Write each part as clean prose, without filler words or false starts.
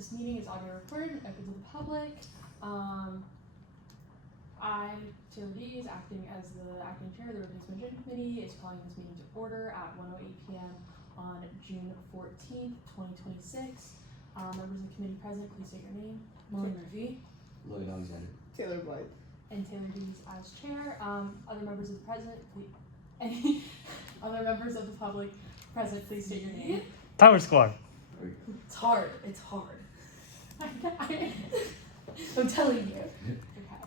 this meeting is audio recorded and open to the public. I, Taylor Dees, acting as the acting chair of the Replacement Gym Committee, is calling this meeting to order at 1:08 p.m. on June 14th, 2026. Members of the committee present, please state your name. Molly Murphy. Lloyd Alexander. Taylor Blythe. And Taylor Dees as chair. Other members of the present, please, any other members of the public present, please state your name. Tower Squad. It's hard. It's hard. I'm telling you. Okay.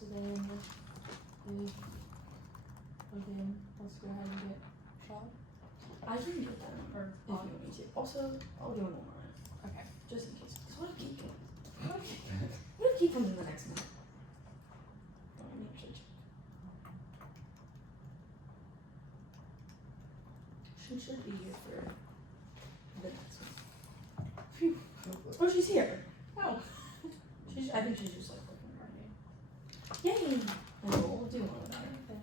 So then, let's go ahead and get shot. I can do that, or if you want me to. Also, I'll do an on it, Okay. just in case. Because what if Geek comes? What if Geek comes in the next month? Oh, I need to check. She should be here for the next one. Phew. Oh, she's here. Oh. I think she's just like looking at our name. Yay! And we'll do one about her. Okay.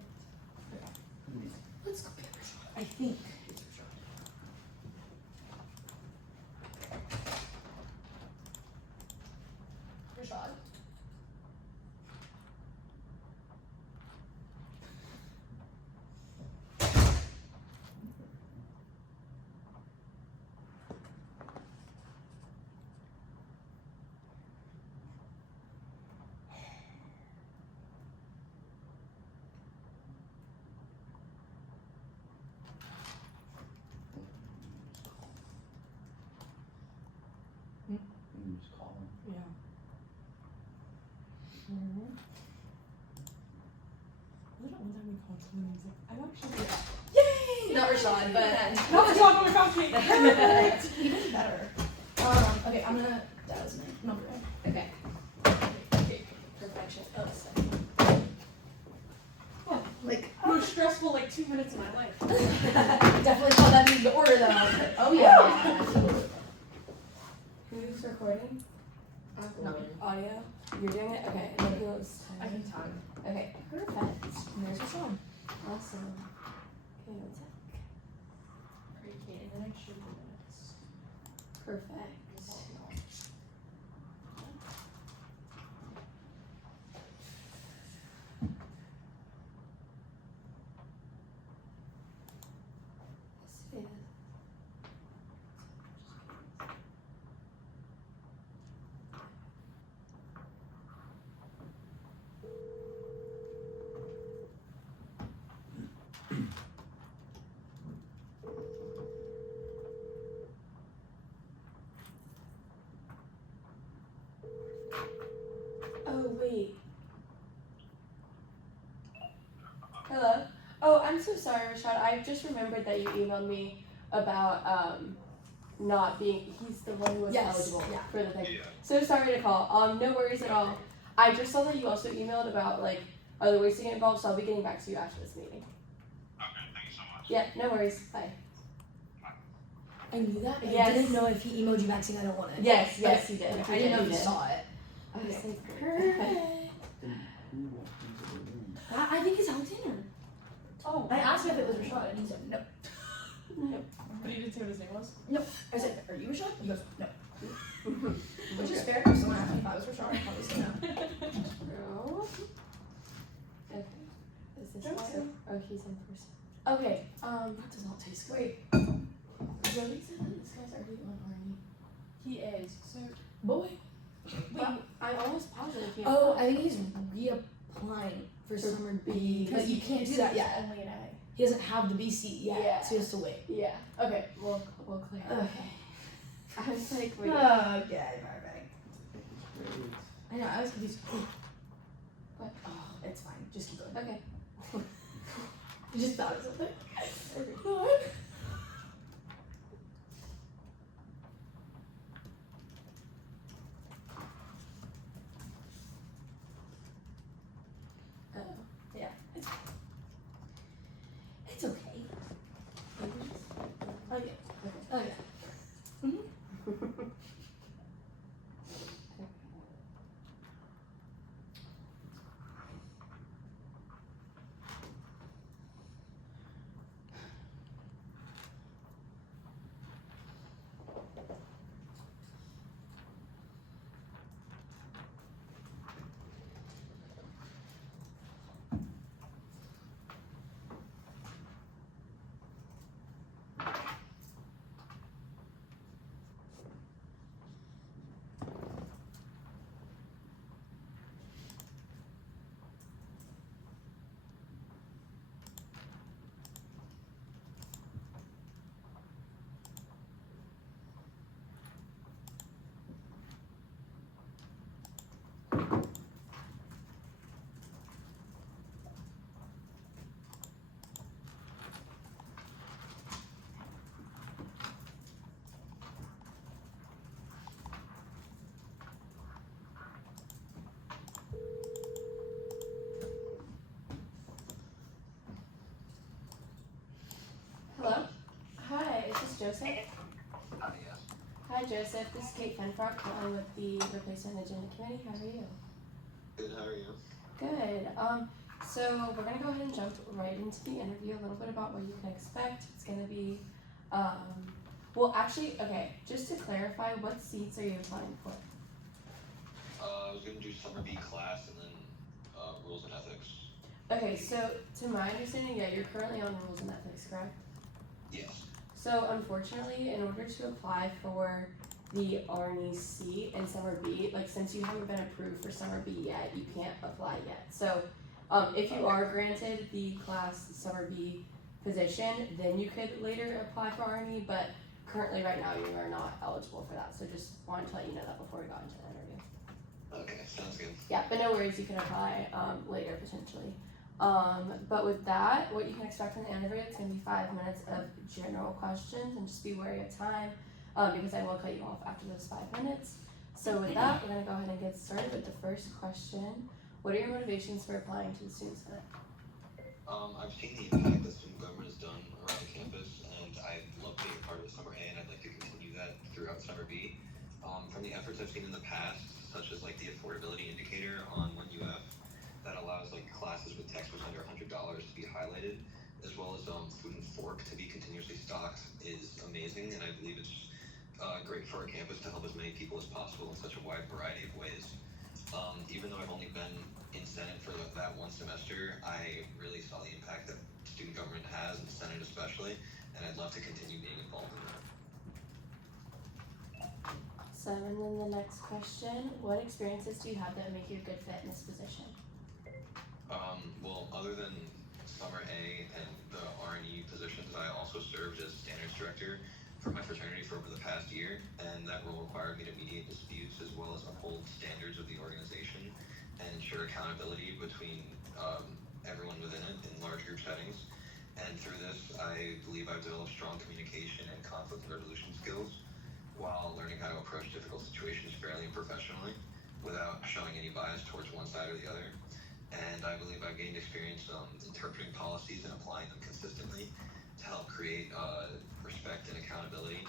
Let's go get her shot. I think it's her shot. Her shot. You just call him. Yeah. Mm-hmm. Was it one time we called someone and was like, I'm actually Yay! Not Rashad, but not the chocolate with coffee. perfect. Even better. Okay, I'm gonna dial his name. Number one. Okay. Perfection. Oh, second. Oh, like Most stressful 2 minutes of my life. definitely call that meeting to order though. Oh yeah. Who's recording? No, audio. You're doing it? Okay. And then who else? I can time. Okay, perfect. And there's your song. Awesome. Okay, one sec. Okay, and then I should do this. Perfect. Yes, it is. Oh, wait. Hello? Oh, I'm so sorry, Rashad. I just remembered that you emailed me about not being, he's the one who was eligible for the thing. So sorry to call. No worries at all. I just saw that you also emailed about other ways to get involved, so I'll be getting back to you after this meeting. Okay, thank you so much. Yeah, no worries. Bye. I knew that. Yes. I didn't know if he emailed you back saying I don't want it. Yes, he did. I didn't know if you saw it. I was like, Who walked into the room? I think he's out dinner. Oh. I asked him if it was Rashad, and he said no. But you didn't say what his name was? I said, "Are you Rashad?" He goes, "No." Which is fair. If someone asked me if I was Rashad, I'd probably say no. No. Okay. Is this Don't why? say. Oh, he's in person. Okay. That does not taste good. Wait. Zoe said that this guy's already on already. He is. So, Boy. wait, I almost positive he. Oh, I think he's reapplying for summer B. But you can't do that yet. Only an A. He doesn't have the B seat yet, Yeah. so he has to wait. Yeah. Okay. We'll clear. Okay. I was like, wait. Okay, perfect. I know, I was confused. What? Oh, it's fine. Just keep going. Okay. You just thought of something. Yeah. It's okay. Okay. Oh yeah. Joseph? Yes. Hi Joseph, this is Kate Fenfrock calling with the Replacement Agenda Committee. How are you? Good, how are you? Good. So we're gonna go ahead and jump right into the interview. A little bit about what you can expect. It's gonna be, well, actually, okay. Just to clarify, what seats are you applying for? I was gonna do summer B class and then rules and ethics. Okay, so to my understanding, yeah, you're currently on rules and ethics, correct? Yes. So unfortunately, in order to apply for the Arnie seat in summer B, like since you haven't been approved for summer B yet, you can't apply yet. So if you are granted the class summer B position, then you could later apply for Arnie, but currently right now you are not eligible for that. So just wanted to let you know that before we got into the interview. Okay, sounds good. Yeah, but no worries, you can apply later potentially. But with that, what you can expect from the interview, it's gonna be 5 minutes of general questions, and just be wary of time, because I will cut you off after those 5 minutes. So with that, we're gonna go ahead and get started with the first question. What are your motivations for applying to the Student Senate? I've seen the impact that student government has done around campus, and I love being a part of summer A, and I'd like to continue that throughout summer B. From the efforts I've seen in the past, such as like the affordability indicator on One UF, that allows like classes with textbooks under $100 to be highlighted, as well as food and fork to be continuously stocked, is amazing, and I believe it's great for our campus to help as many people as possible in such a wide variety of ways. Even though I've only been in Senate for that one semester, I really saw the impact that student government has, in the Senate especially, and I'd love to continue being involved in that. So, and then the next question, what experiences do you have that make you a good fit in this position? Well, other than summer A and the R&E positions, I also served as standards director for my fraternity for over the past year, and that role required me to mediate disputes as well as uphold standards of the organization and ensure accountability between everyone within it in large group settings. And through this, I believe I've developed strong communication and conflict resolution skills while learning how to approach difficult situations fairly and professionally without showing any bias towards one side or the other. And I believe I've gained experience interpreting policies and applying them consistently to help create respect and accountability.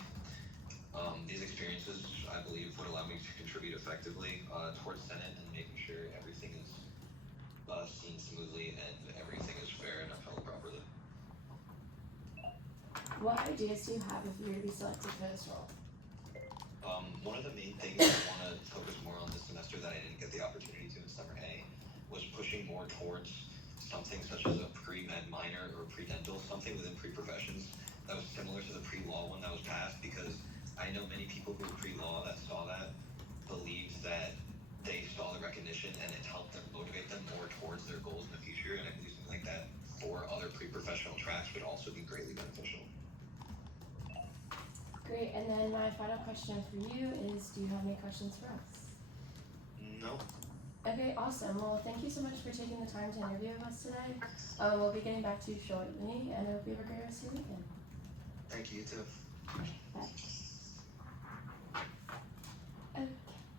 These experiences, I believe, would allow me to contribute effectively towards Senate and making sure everything is seen smoothly and everything is fair and upheld properly. What ideas do you have if you were to be selected for this role? One of the main things I want to focus more on this semester that I didn't get the opportunity to in summer A was pushing more towards something such as a pre-med minor or pre-dental, something within pre-professions that was similar to the pre-law one that was passed, because I know many people who were pre-law that saw that believed that they saw the recognition and it helped them motivate them more towards their goals in the future, and I believe something like that for other pre-professional tracks would also be greatly beneficial. Great, and then my final question for you is, do you have any questions for us? No. Okay, awesome. Well, thank you so much for taking the time to interview with us today. We'll be getting back to you shortly, and I hope you have a great rest of your weekend. Thank you, you too. Bye.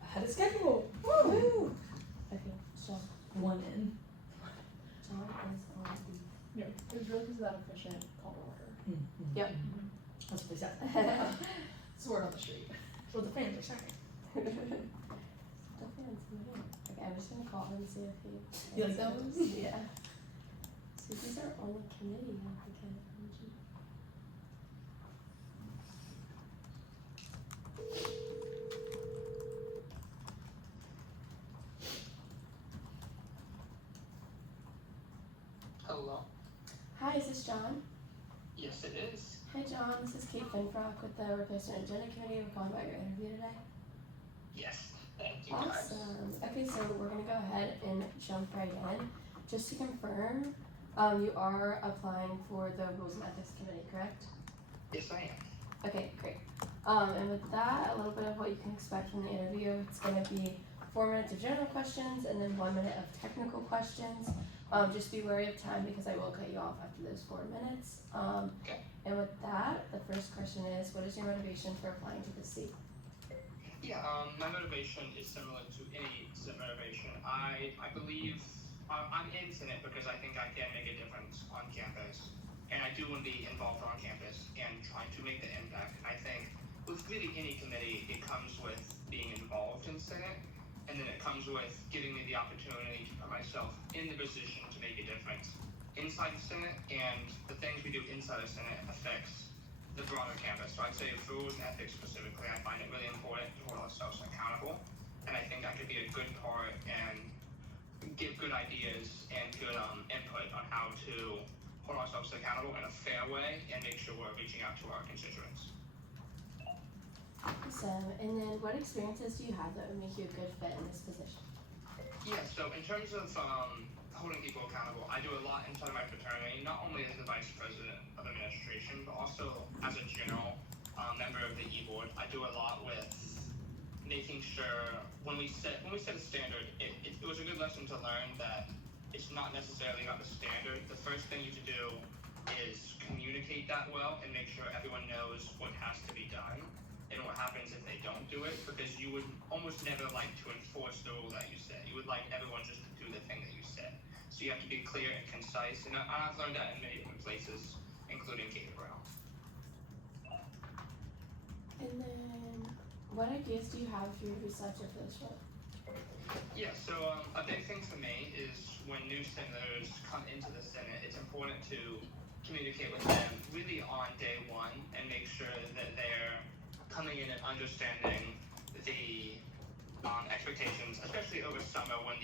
Ahead of schedule. Woo! Okay, Sean. One in. John is on the. No, it was really because of that efficient call to order. Yep. That's what they said. It's the word on the street. That's what the fans are saying. Okay, I'm just gonna call him and see if he. You like answers. those? Yeah. So these are on the committee applicant. Hello. Hi, is this John? Yes, it is. Hi, John. This is Kate Fenfrock with the Replacement Agenda Committee. We're calling about your interview today. Yes. Thank you, guys. Awesome. Okay, so we're gonna go ahead and jump right in. Just to confirm, you are applying for the Rules and Ethics Committee, correct? Yes, I am. Okay, great. And with that, a little bit of what you can expect from the interview. It's gonna be 4 minutes of general questions and then 1 minute of technical questions. Just be wary of time because I will cut you off after those 4 minutes. Okay. And with that, the first question is, what is your motivation for applying to this seat? Yeah, my motivation is similar to any motivation. I believe I'm in Senate because I think I can make a difference on campus, and I do want to be involved on campus and trying to make the impact. And I think with really any committee, it comes with being involved in Senate, and then it comes with giving me the opportunity to put myself in the position to make a difference inside the Senate, and the things we do inside the Senate affects the broader campus. So I'd say for rules and ethics specifically, I find it really important to hold ourselves accountable, and I think I could be a good part and give good ideas and good input on how to hold ourselves accountable in a fair way and make sure we're reaching out to our constituents. Awesome. And then what experiences do you have that would make you a good fit in this position? Yeah, so in terms of holding people accountable, I do a lot inside of my fraternity, not only as the vice president of administration, but also as a general member of the e-board. I do a lot with making sure when we set a standard, it was a good lesson to learn that it's not necessarily about the standard. The first thing you have to do is communicate that well and make sure everyone knows what has to be done and what happens if they don't do it, because you would almost never like to enforce the rule that you set. You would like everyone just to do the thing that you said. So you have to be clear and concise, and I've learned that in many different places, including Cape Brown. And then what ideas do you have if you were to be selected for this role? Yeah, so a big thing for me is when new senators come into the Senate, it's important to communicate with them really on day one and make sure that they're coming in and understanding the expectations, especially over summer when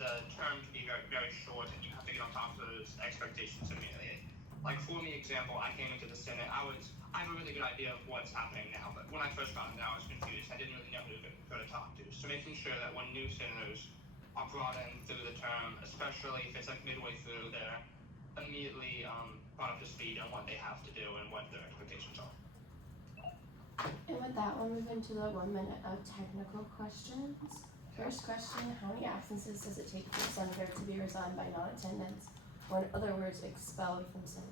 the term can be very, very short and you have to get on top of those expectations immediately. Like for me, example, I came into the Senate, I have a really good idea of what's happening now, but when I first found it out, I was confused. I didn't really know who to talk to. So making sure that when new senators are brought in through the term, especially if it's like midway through, they're immediately brought up to speed on what they have to do and what their expectations are. And with that, we'll move into the 1 minute of technical questions. First question, how many absences does it take for a senator to be resigned by non-attendance, or in other words, expelled from Senate?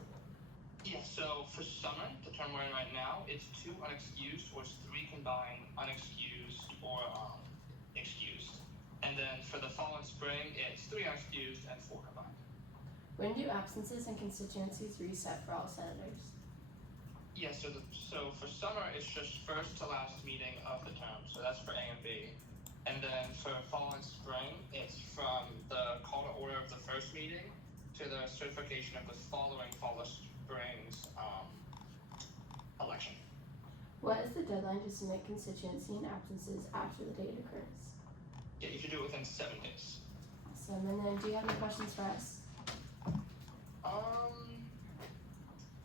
Yeah, so for summer, the term we're in right now, it's 2 unexcused or it's 3 combined, unexcused or excused. And then for the fall and spring, it's 3 unexcused and 4 combined. When do absences and constituencies reset for all senators? Yeah, so for summer, it's just first to last meeting of the term, so that's for A and B. And then for fall and spring, it's from the call to order of the first meeting to the certification of the following fall or spring's election. What is the deadline to submit constituency and absences after the date occurs? Yeah, you should do it within 7 days. Awesome. And then do you have any questions for us?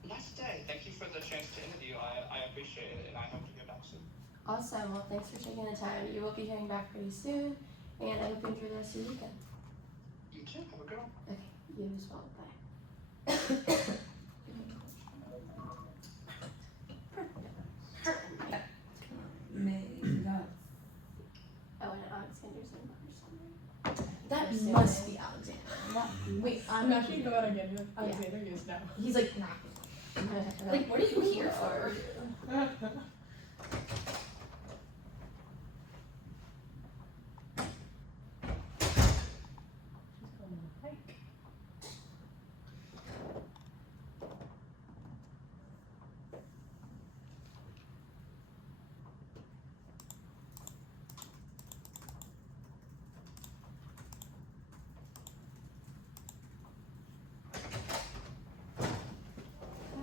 Last day. Thank you for the chance to interview. I appreciate it, and I hope to get back soon. Awesome. Well, thanks for taking the time. You will be hearing back pretty soon, and I hope you enjoy the rest of your weekend. You too. Have a good one. Okay. You as well. Bye. Oh, and Alexander's in person. That Understand must it. be Alexander. Wait, I'm actually know what Alexander is now. He's like, nah. Like, what are you here for?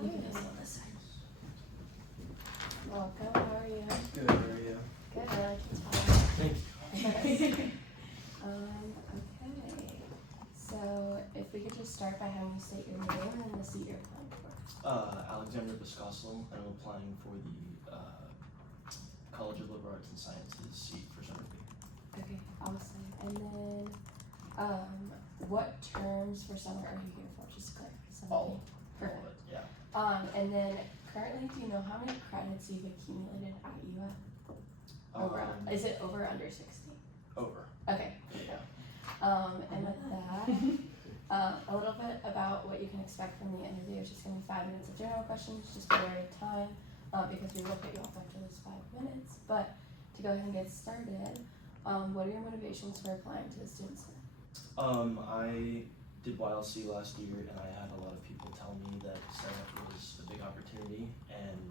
You can just on this side. Welcome. How are you? Good, how are you? Good. I like your tie. Thank Okay. So if we could just start by having you state your name and the seat you're applying for. Alexander Biscoslo, and I'm applying for the College of Liberal Arts and Sciences seat for summer B. Okay. Awesome. And then, what terms for summer are you here for? Just to clarify. Summer All. B. All Perfect. of it, yeah. And then currently, do you know how many credits you've accumulated at UF? Is it over or under 60? Over. Okay. Yeah. And with that, a little bit about what you can expect from the interview. It's just going to be 5 minutes of general questions, just for your time, because we will cut you off after those 5 minutes. But to go ahead and get started, what are your motivations for applying to the Student Center? I did YLC last year, and I had a lot of people tell me that Senate was a big opportunity, and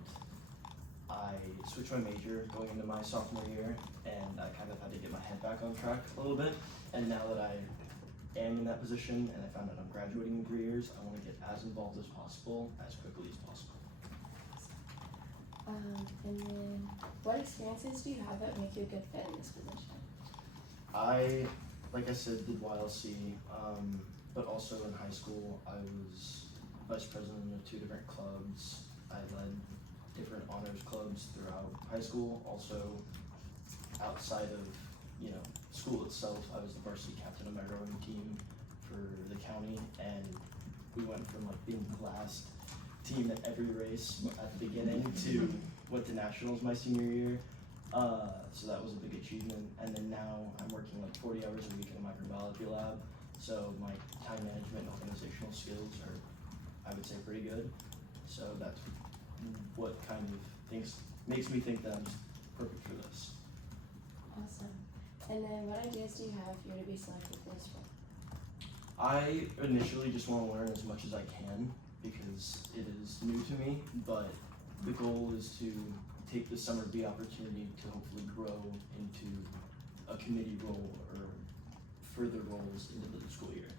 I switched my major going into my sophomore year, and I kind of had to get my head back on track a little bit. And now that I am in that position, and I found out I'm graduating in 3 years, I want to get as involved as possible, as quickly as possible. And then, what experiences do you have that make you a good fit in this position? I, like I said, did YLC, but also in high school, I was vice president of 2 different clubs. I led different honors clubs throughout high school. Also, outside of, school itself, I was the varsity captain of my rowing team for the county, and we went from being the last team at every race at the beginning to went to nationals my senior year. So that was a big achievement. And then now I'm working 40 hours a week in a microbiology lab. So my time management and organizational skills are, I would say, pretty good. So that's what kind of makes me think that I'm perfect for this. Awesome. And then what ideas do you have if you were to be selected for this role? I initially just want to learn as much as I can because it is new to me, but the goal is to take the summer B opportunity to hopefully grow into a committee role or further roles into the school year.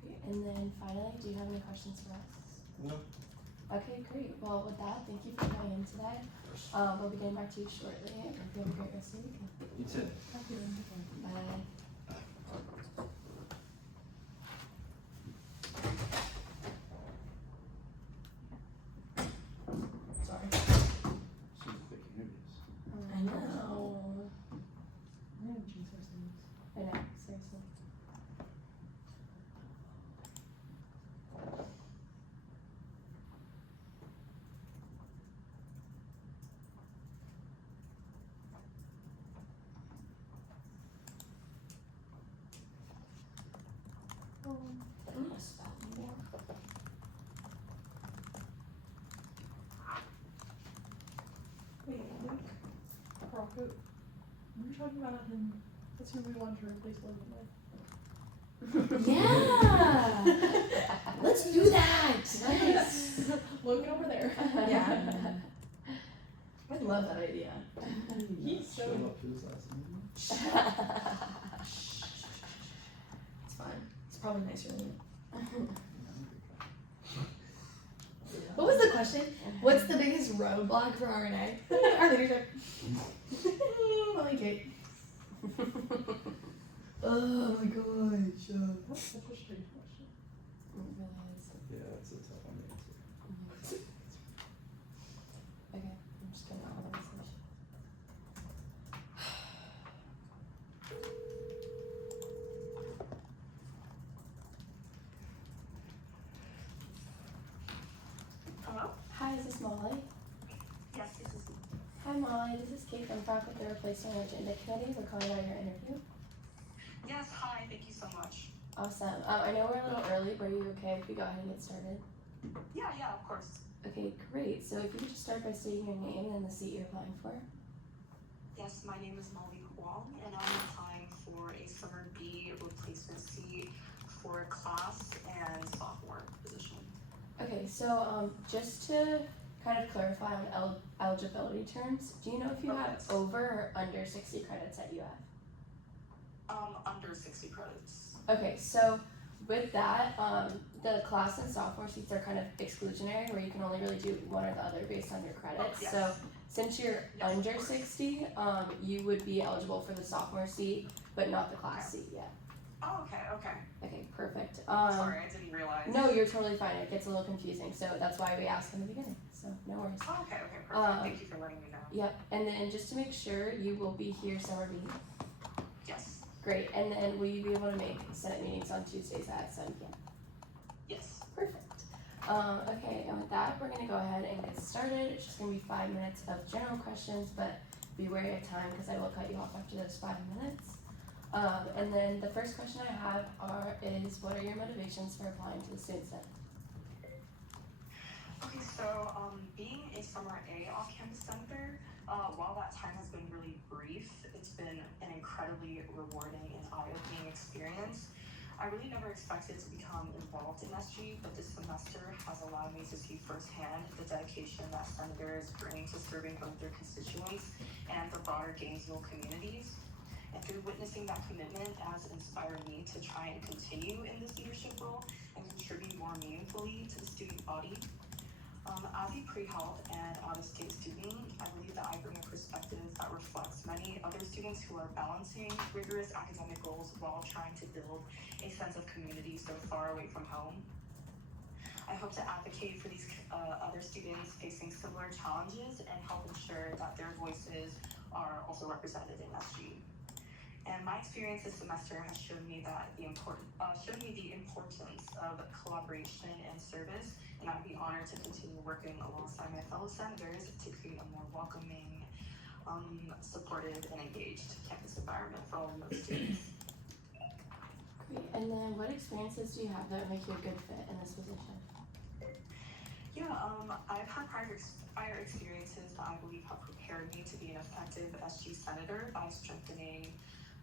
Great. And then finally, do you have any questions for us? No. Okay, great. Well, with that, thank you for coming in today. We'll be getting back to you shortly. I hope you have a great rest of your weekend. You too. Bye. Sorry. I know. I'm gonna change first names. I know, seriously. I don't know how to spell anymore. Wait, Luke Rocco. We were talking about him. That's who we wanted to replace Logan with. Yeah! Let's do that! Nice! Logan over there. Yeah. I love that idea. He's so. It's fine. It's probably nicer than you. What was the question? What's the biggest roadblock for RNA? Our leadership. Molly Kate. Oh my gosh. That's such a strange question. Yeah, that's a tough one to answer. Okay, I'm just gonna call the message. Hello? Hi, is this Molly? Yes, this is me. Hi Molly, this is Kate from Faculty Replacement Agenda Committee. We're calling about your interview. Yes, hi, thank you so much. Awesome. I know we're a little early, but are you okay if we go ahead and get started? Yeah, of course. Okay, great. So if you could just start by stating your name and the seat you're applying for. Yes, my name is Molly Huang, and I'm applying for a summer B replacement seat for CLAS and sophomore position. Okay, so just to kind of clarify on eligibility terms, do you know if you have Yes. over or under 60 credits at UF? Under 60 credits. Okay, so with that, the CLAS and sophomore seats are kind of exclusionary, where you can only really do one or the other based on your credits. Yes. So since you're Yes, of under course. 60, you would be eligible for the sophomore seat, but not the CLAS seat yet. Oh, okay. Okay, perfect. Sorry, I didn't realize. No, you're totally fine. It gets a little confusing, so that's why we asked in the beginning. So no worries. Oh, okay, perfect. Thank you for letting me know. Yep, and then just to make sure, you will be here summer B. Yes. Great, and then will you be able to make Senate meetings on Tuesdays at 7 p.m.? Yes. Perfect. Okay, and with that, we're gonna go ahead and get started. It's just gonna be 5 minutes of general questions, but be wary of time because I will cut you off after those 5 minutes. And then the first question I have is what are your motivations for applying to the Student Senate? Okay, so being a summer A off-campus senator, while that time has been really brief, it's been an incredibly rewarding and eye-opening experience. I really never expected to become involved in SG, but this semester has allowed me to see firsthand the dedication that senators bring to serving both their constituents and the broader Gainesville communities. And through witnessing that commitment has inspired me to try and continue in this leadership role and contribute more meaningfully to the student body. As a pre-health and out-of-state student, I believe that I bring a perspective that reflects many other students who are balancing rigorous academic goals while trying to build a sense of community so far away from home. I hope to advocate for these other students facing similar challenges and help ensure that their voices are also represented in SG. And my experience this semester has shown me the importance of collaboration and service, and I'd be honored to continue working alongside my fellow senators to create a more welcoming, supportive, and engaged campus environment for all of those students. Great. And then what experiences do you have that make you a good fit in this position? Yeah, I've had prior experiences that I believe have prepared me to be an effective SG senator by strengthening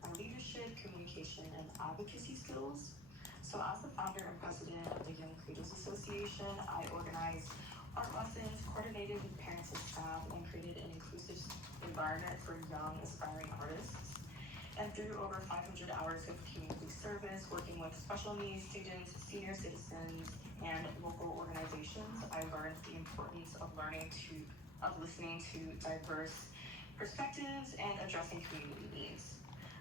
my leadership, communication, and advocacy skills. So as the founder and president of the Young Creatives Association, I organized art lessons, coordinated with parents and staff, and created an inclusive environment for young aspiring artists. And through over 500 hours of community service, working with special needs students, senior citizens, and local organizations, I learned the importance of listening to diverse perspectives and addressing community needs.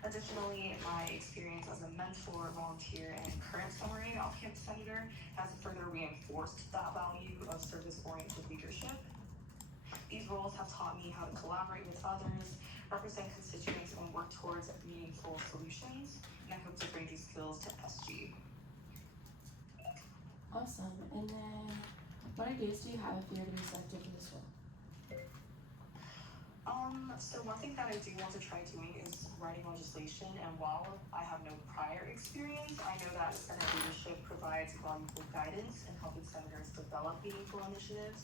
Additionally, my experience as a mentor, volunteer, and current summary off-campus senator has further reinforced that value of service-oriented leadership. These roles have taught me how to collaborate with others, represent constituents, and work towards meaningful solutions, and I hope to bring these skills to SG. Awesome. And then what ideas do you have if you were to be selected for this role? So one thing that I do want to try doing is writing legislation, and while I have no prior experience, I know that Senate leadership provides valuable guidance in helping senators develop meaningful initiatives.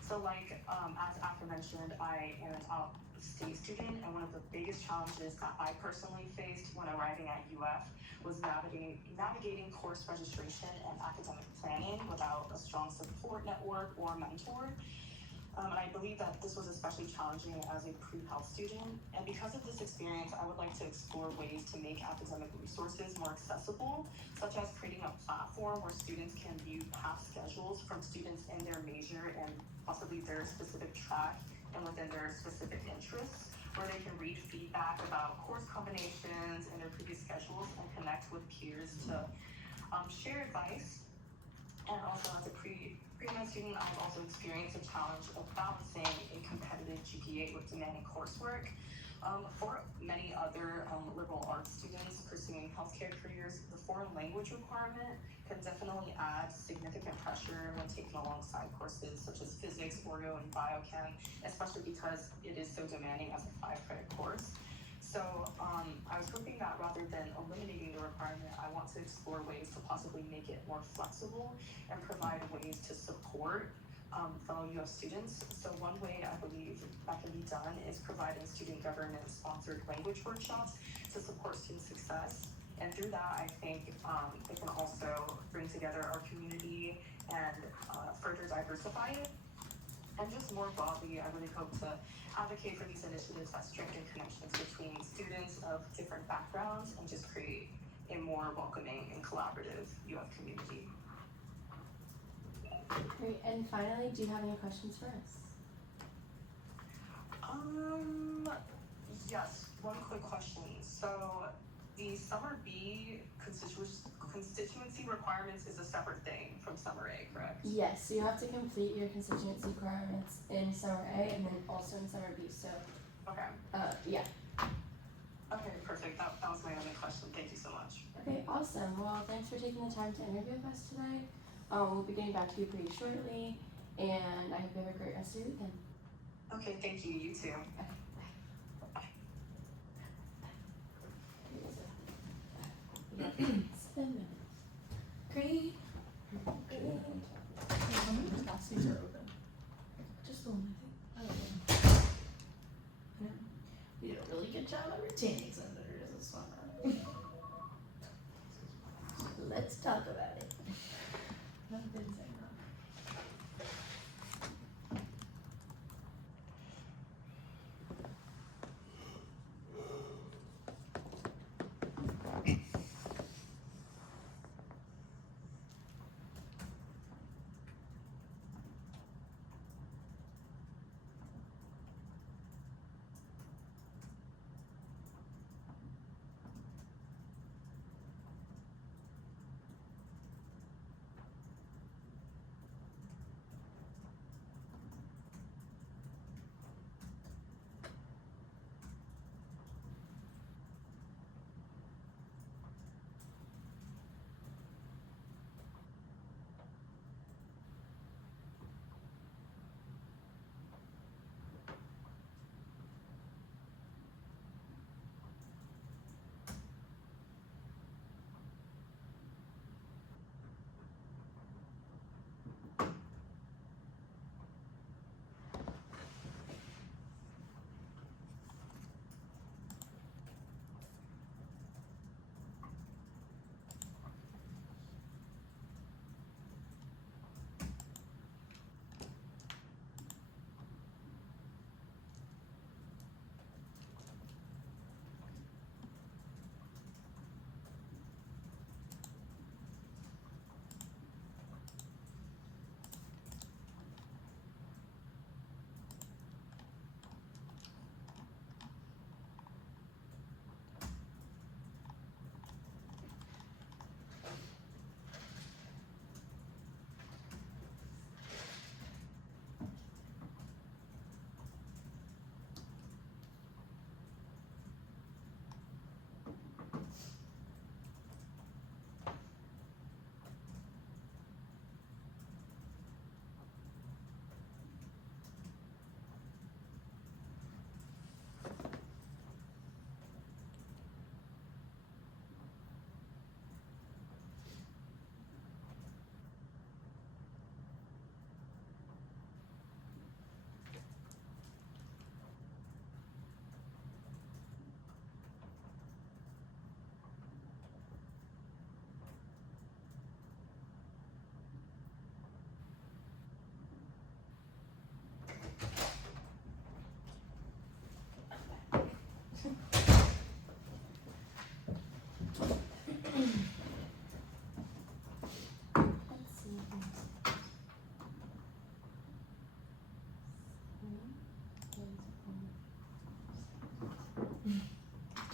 So as aforementioned, I am an out-of-state student, and one of the biggest challenges that I personally faced when arriving at UF was navigating course registration and academic planning without a strong support network or mentor. And I believe that this was especially challenging as a pre-health student. And because of this experience, I would like to explore ways to make academic resources more accessible, such as creating a platform where students can view past schedules from students in their major and possibly their specific track and within their specific interests, where they can read feedback about course combinations and their previous schedules and connect with peers to share advice. And also as a pre-med student, I've also experienced a challenge of balancing a competitive GPA with demanding coursework. For many other liberal arts students pursuing healthcare careers, the foreign language requirement can definitely add significant pressure when taken alongside courses such as physics, orgo, and biochem, especially because it is so demanding as a 5-credit course. So I was hoping that rather than eliminating the requirement, I want to explore ways to possibly make it more flexible and provide ways to support fellow UF students. So one way I believe that can be done is providing student government-sponsored language workshops to support student success. And through that, I think it can also bring together our community and further diversify it. And just more broadly, I really hope to advocate for these initiatives that strengthen connections between students of different backgrounds and just create a more welcoming and collaborative UF community. Great. And finally, do you have any questions for us? Yes, one quick question. So the Summer B constituency requirements is a separate thing from Summer A, correct? Yes, so you have to complete your constituency requirements in Summer A and then also in Summer B, so. Okay. Yeah. Okay, perfect. That was my only question. Thank you so much. Okay, awesome. Well, thanks for taking the time to interview with us today. We'll be getting back to you pretty shortly, and I hope you have a great rest of your weekend. Okay, thank you. You too. We have 7 minutes. Great. How many classes are open? Just the one, I think. I know. We did a really good job at retaining senators this summer. Let's talk about it. I've been saying that.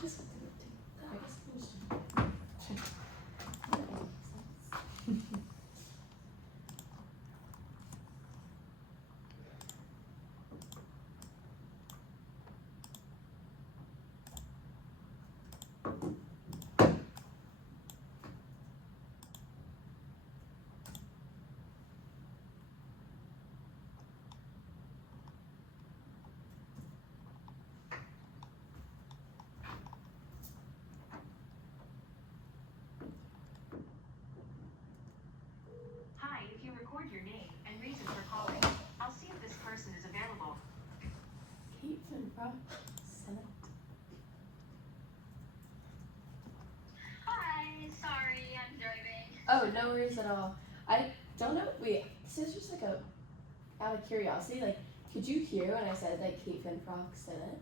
Just Hi, if you record your name and reason for calling, I'll see if this person is available. Kate Finfrock, Senate. Hi, sorry, I'm driving. Oh, no worries at all. I don't know. Wait, this is just like a out of curiosity. Like, could you hear when I said like Kate Finfrock Senate?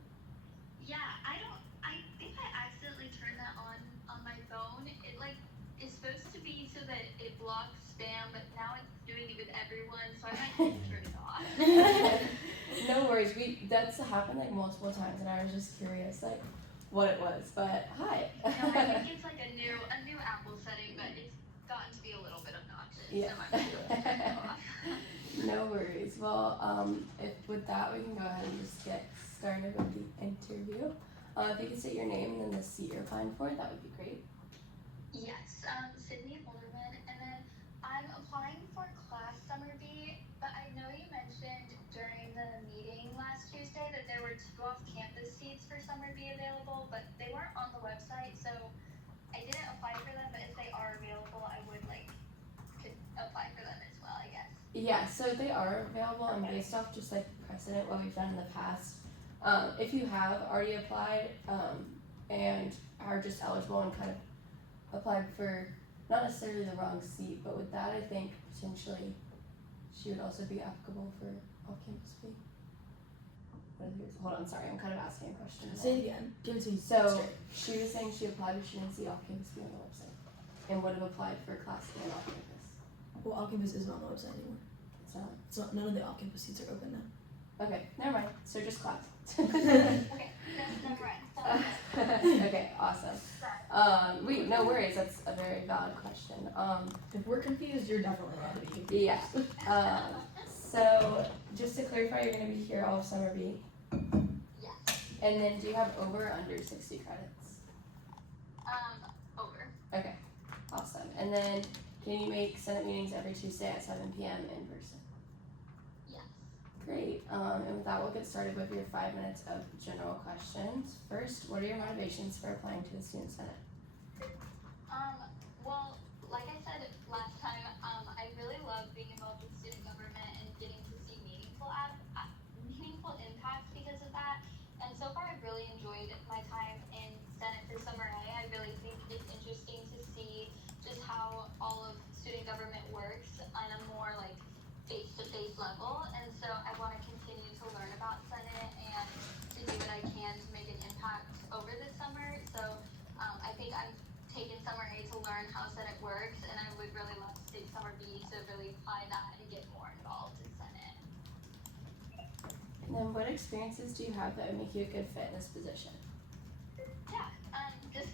Yeah, I think I accidentally turned that on my phone. It like is supposed to be so that it blocks spam, but now it's doing it with everyone, so I might need to turn it off. No worries. That's happened like multiple times, and I was just curious like what it was. But hi. No, I think it's like a new Apple setting, but it's gotten to be a little bit obnoxious, Yeah. so I'm going to turn it off. No worries. Well, if with that we can go ahead and just get started with the interview. If you could say your name and then the seat you're applying for, that would be great. Yes, Sydney Holderman, and then I'm applying for CLAS Summer B, but I know you mentioned during the meeting last Tuesday that there were 2 off-campus seats for Summer B available, but they weren't on the website, so I didn't apply for them, but if they are available, I would could apply for them as well, I guess. Yeah, so they are available, and based off just like precedent, what we've done in the past, if you have already applied and are just eligible and kind of applied for not necessarily the wrong seat, but with that I think potentially she would also be applicable for off-campus fee. Hold on, sorry, I'm kind of asking a question. Say it again. Give it to me. So straight. she was saying she applied, but she didn't see off-campus fee on the website, and would have applied for CLAS and off-campus. Well, off-campus isn't on the website anymore. It's not. It's not, none of the off-campus seats are open now. Okay, never mind. So just CLAS. Okay, that's number one. Okay, awesome. No worries. That's a very valid question. If we're confused, you're definitely allowed to be confused. Yeah. So just to clarify, you're going to be here all of summer B. Yes. And then do you have over or under 60 credits? Over. Okay, awesome. And then can you make Senate meetings every Tuesday at 7 p.m. in person? Yes. Great. And with that, we'll get started with your 5 minutes of general questions. First, what are your motivations for applying to the Student Senate? Well, like I said last time, I really love being involved with student government and getting to see meaningful impacts because of that. And so far, I've really enjoyed my time in Senate for Summer A. I really think it's interesting to see just how all of student government works on a more like face-to-face level. And so I want to continue to learn about Senate and to do what I can to make an impact over the summer. So I think I'm taking Summer A to learn how Senate works, and I would really love to take Summer B to really apply that and get more involved in Senate. And then what experiences do you have that would make you a good fit in this position? Yeah, just,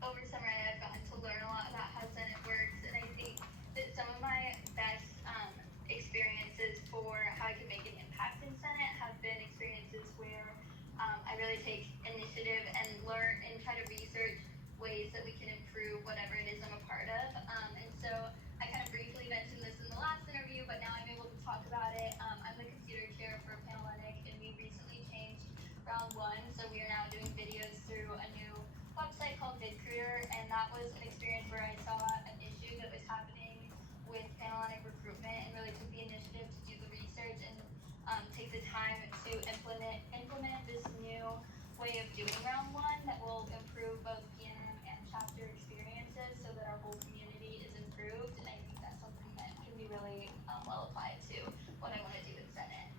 over Summer A, I've gotten to learn a lot about how Senate works, and I think that some of my best experiences for how I can make an impact in Senate have been experiences where I really take initiative and learn and try to research ways that we can improve whatever it is I'm a part of. And so I kind of briefly mentioned this in the last interview, but now I'm able to talk about it. I'm the computer chair for Panhellenic, and we recently changed round one, so we are now doing videos through a new website called VidCareer, and that was an experience where I saw an issue that was happening with Panhellenic recruitment and really took the initiative to do the research and take the time to implement this new way of doing round one that will improve both PNM and chapter experiences so that our whole community is improved, and I think that's something that can be really well applied to what I want to do in Senate.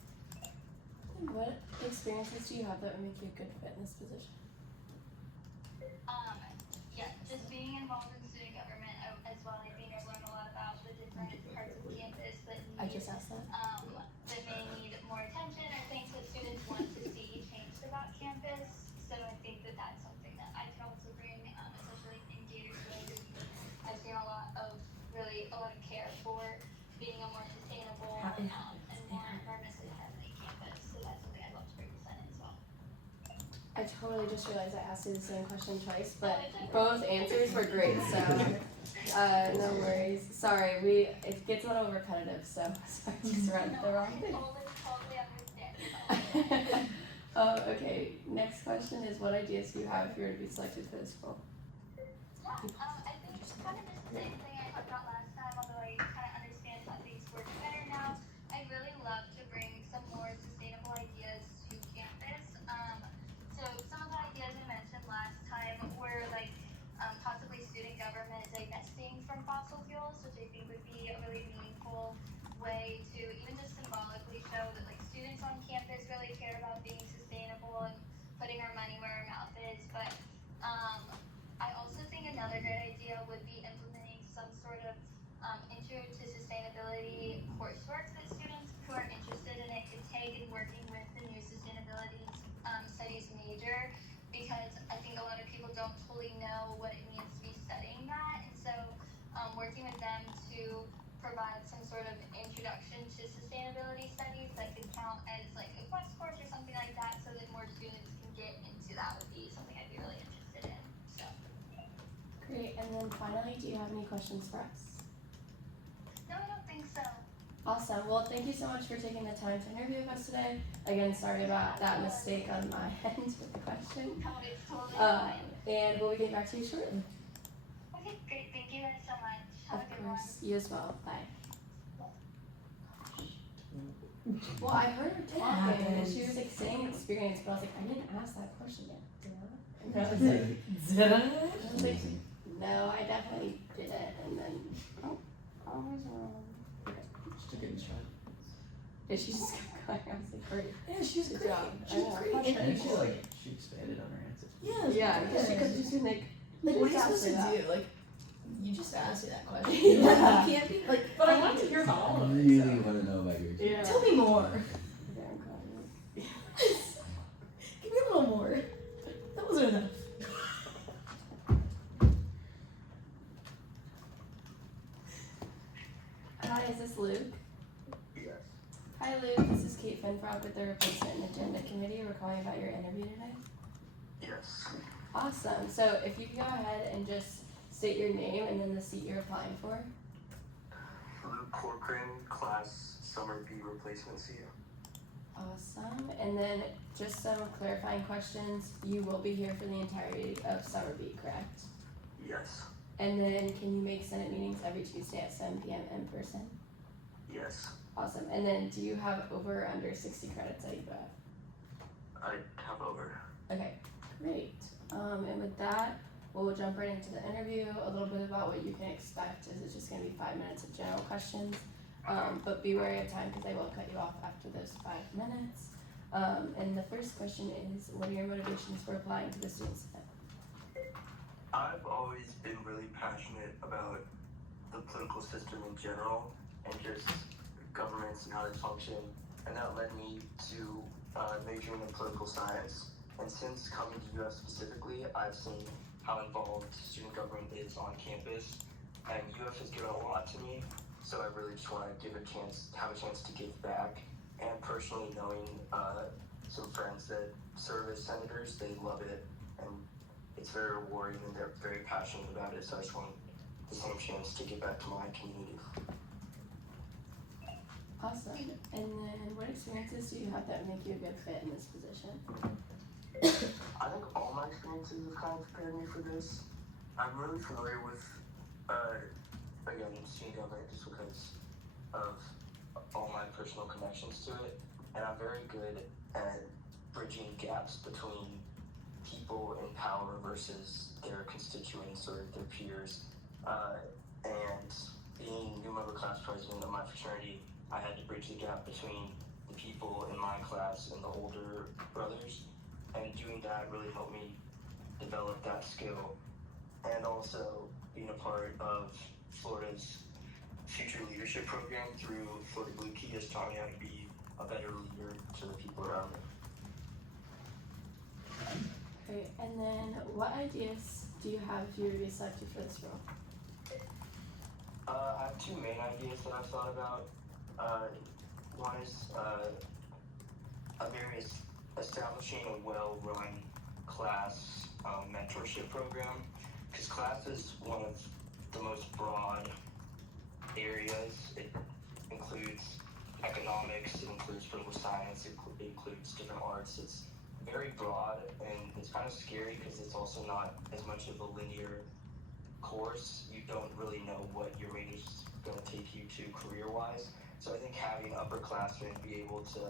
What experiences do you have that would make you a good fit in this position? Yeah, just being involved in student government as well. I think I've learned a lot about the different parts of campus that I just asked that. that may need more attention or things that students want to see changed about campus. So I think that that's something that I can also bring, especially in Gatorsburg. I've seen a lot of care for being a more sustainable and more environmentally friendly campus. So that's something I'd love to bring to Senate as well. I totally just realized I asked you the same question twice, but both answers were great, so no worries. Sorry, it gets a little repetitive, so I just read the wrong thing. Totally understand. Okay, next question is what ideas do you have if you were to be selected for this role? Yeah, I think it's kind of just the same thing I talked about last time, although I kind of understand how things work better now. I'd really love to bring some more sustainable ideas to campus. So some of the ideas I mentioned last time were like possibly student government divesting from fossil fuels, which I think would be a really meaningful way to even just symbolically show that like students on campus really care about being sustainable and putting our money where our mouth is. But I also think another great idea would be implementing some sort of intro to sustainability coursework that students who are interested in it could take and working with the new sustainability studies major, because I think a lot of people don't fully know what it means to be studying that. And so working with them to provide some sort of introduction to sustainability studies that could count as like a quest course or something like that so that more students can get into that would be something I'd be really interested in. So. Great, and then finally, do you have any questions for us? No, I don't think so. Awesome, well thank you so much for taking the time to interview with us today. Again, sorry about that mistake on my end with the question. No, it's totally fine. And we'll be getting back to you shortly. Okay, great. Thank you guys so much. Have a good one. Of course, you as well, bye. Well, I heard her talking and she was like saying experience, but I was like, I didn't ask that question yet. Did I? And I was like, Did I? I was like, No, I definitely did it, and then I was wrong. Just took it in stride. Yeah, she just kept going. I was like, great. Yeah, she was Good great. job. She was I know. great. I think She she expanded on her answers. yeah, Yeah, she could just been like, Like, what are you just supposed to ask her do? Like, you just asked me that question. Yeah. You can't be like. But I want to hear about all I of it. really so. want to know about your experience. Yeah. Tell me more. Okay, I'm crying. Give me a little more. That wasn't enough. Hi, is this Luke? Yes. Hi, Luke. This is Kate Finfrock with the Replacement and Agenda Committee. We're calling about your interview today. Yes. Awesome. So if you could go ahead and just state your name and then the seat you're applying for. Luke Corcoran, class summer B replacement CU. Awesome. And then just some clarifying questions. You will be here for the entirety of summer B, correct? Yes. And then can you make Senate meetings every Tuesday at 7 p.m. in person? Yes. Awesome. And then do you have over or under 60 credits that you got? I have over. Okay, great. And with that, we'll jump right into the interview. A little bit about what you can expect is it's just going to be 5 minutes of general questions. But be wary of time because I will cut you off after those 5 minutes. And the first question is, what are your motivations for applying to the Student Senate? I've always been really passionate about the political system in general and just governments and how they function, and that led me to majoring in political science. And since coming to UF specifically, I've seen how involved student government is on campus, and UF has given a lot to me, so I really just want to have a chance to give back. And personally knowing some friends that serve as senators, they love it, and it's very rewarding, and they're very passionate about it, so I just want the same chance to give back to my community. Awesome. And then what experiences do you have that make you a good fit in this position? I think all my experiences have kind of prepared me for this. I'm really familiar with, again, student government just because of all my personal connections to it, and I'm very good at bridging gaps between people in power versus their constituents or their peers. And being new member class president of my fraternity, I had to bridge the gap between the people in my class and the older brothers. And doing that really helped me develop that skill. And also being a part of Florida's future leadership program through Florida Blue Key has taught me how to be a better leader to the people around me. Great. And then what ideas do you have if you were to be selected for this role? I have two main ideas that I've thought about. One is establishing a well-run class mentorship program, because class is one of the most broad areas. It includes economics, it includes political science, it includes different arts. It's very broad, and it's kind of scary because it's also not as much of a linear course. You don't really know what your major is going to take you to career-wise. So I think having upperclassmen be able to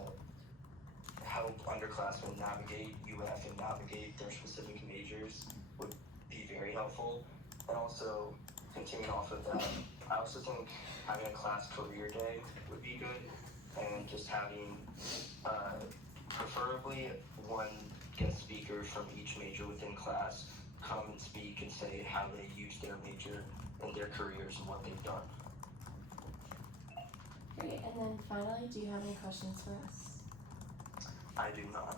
help underclassmen navigate UF and navigate their specific majors would be very helpful. And also, continuing off of that, I also think having a class career day would be good, and just having preferably one guest speaker from each major within class come and speak and say how they use their major in their careers and what they've done. Great. And then finally, do you have any questions for us? I do not.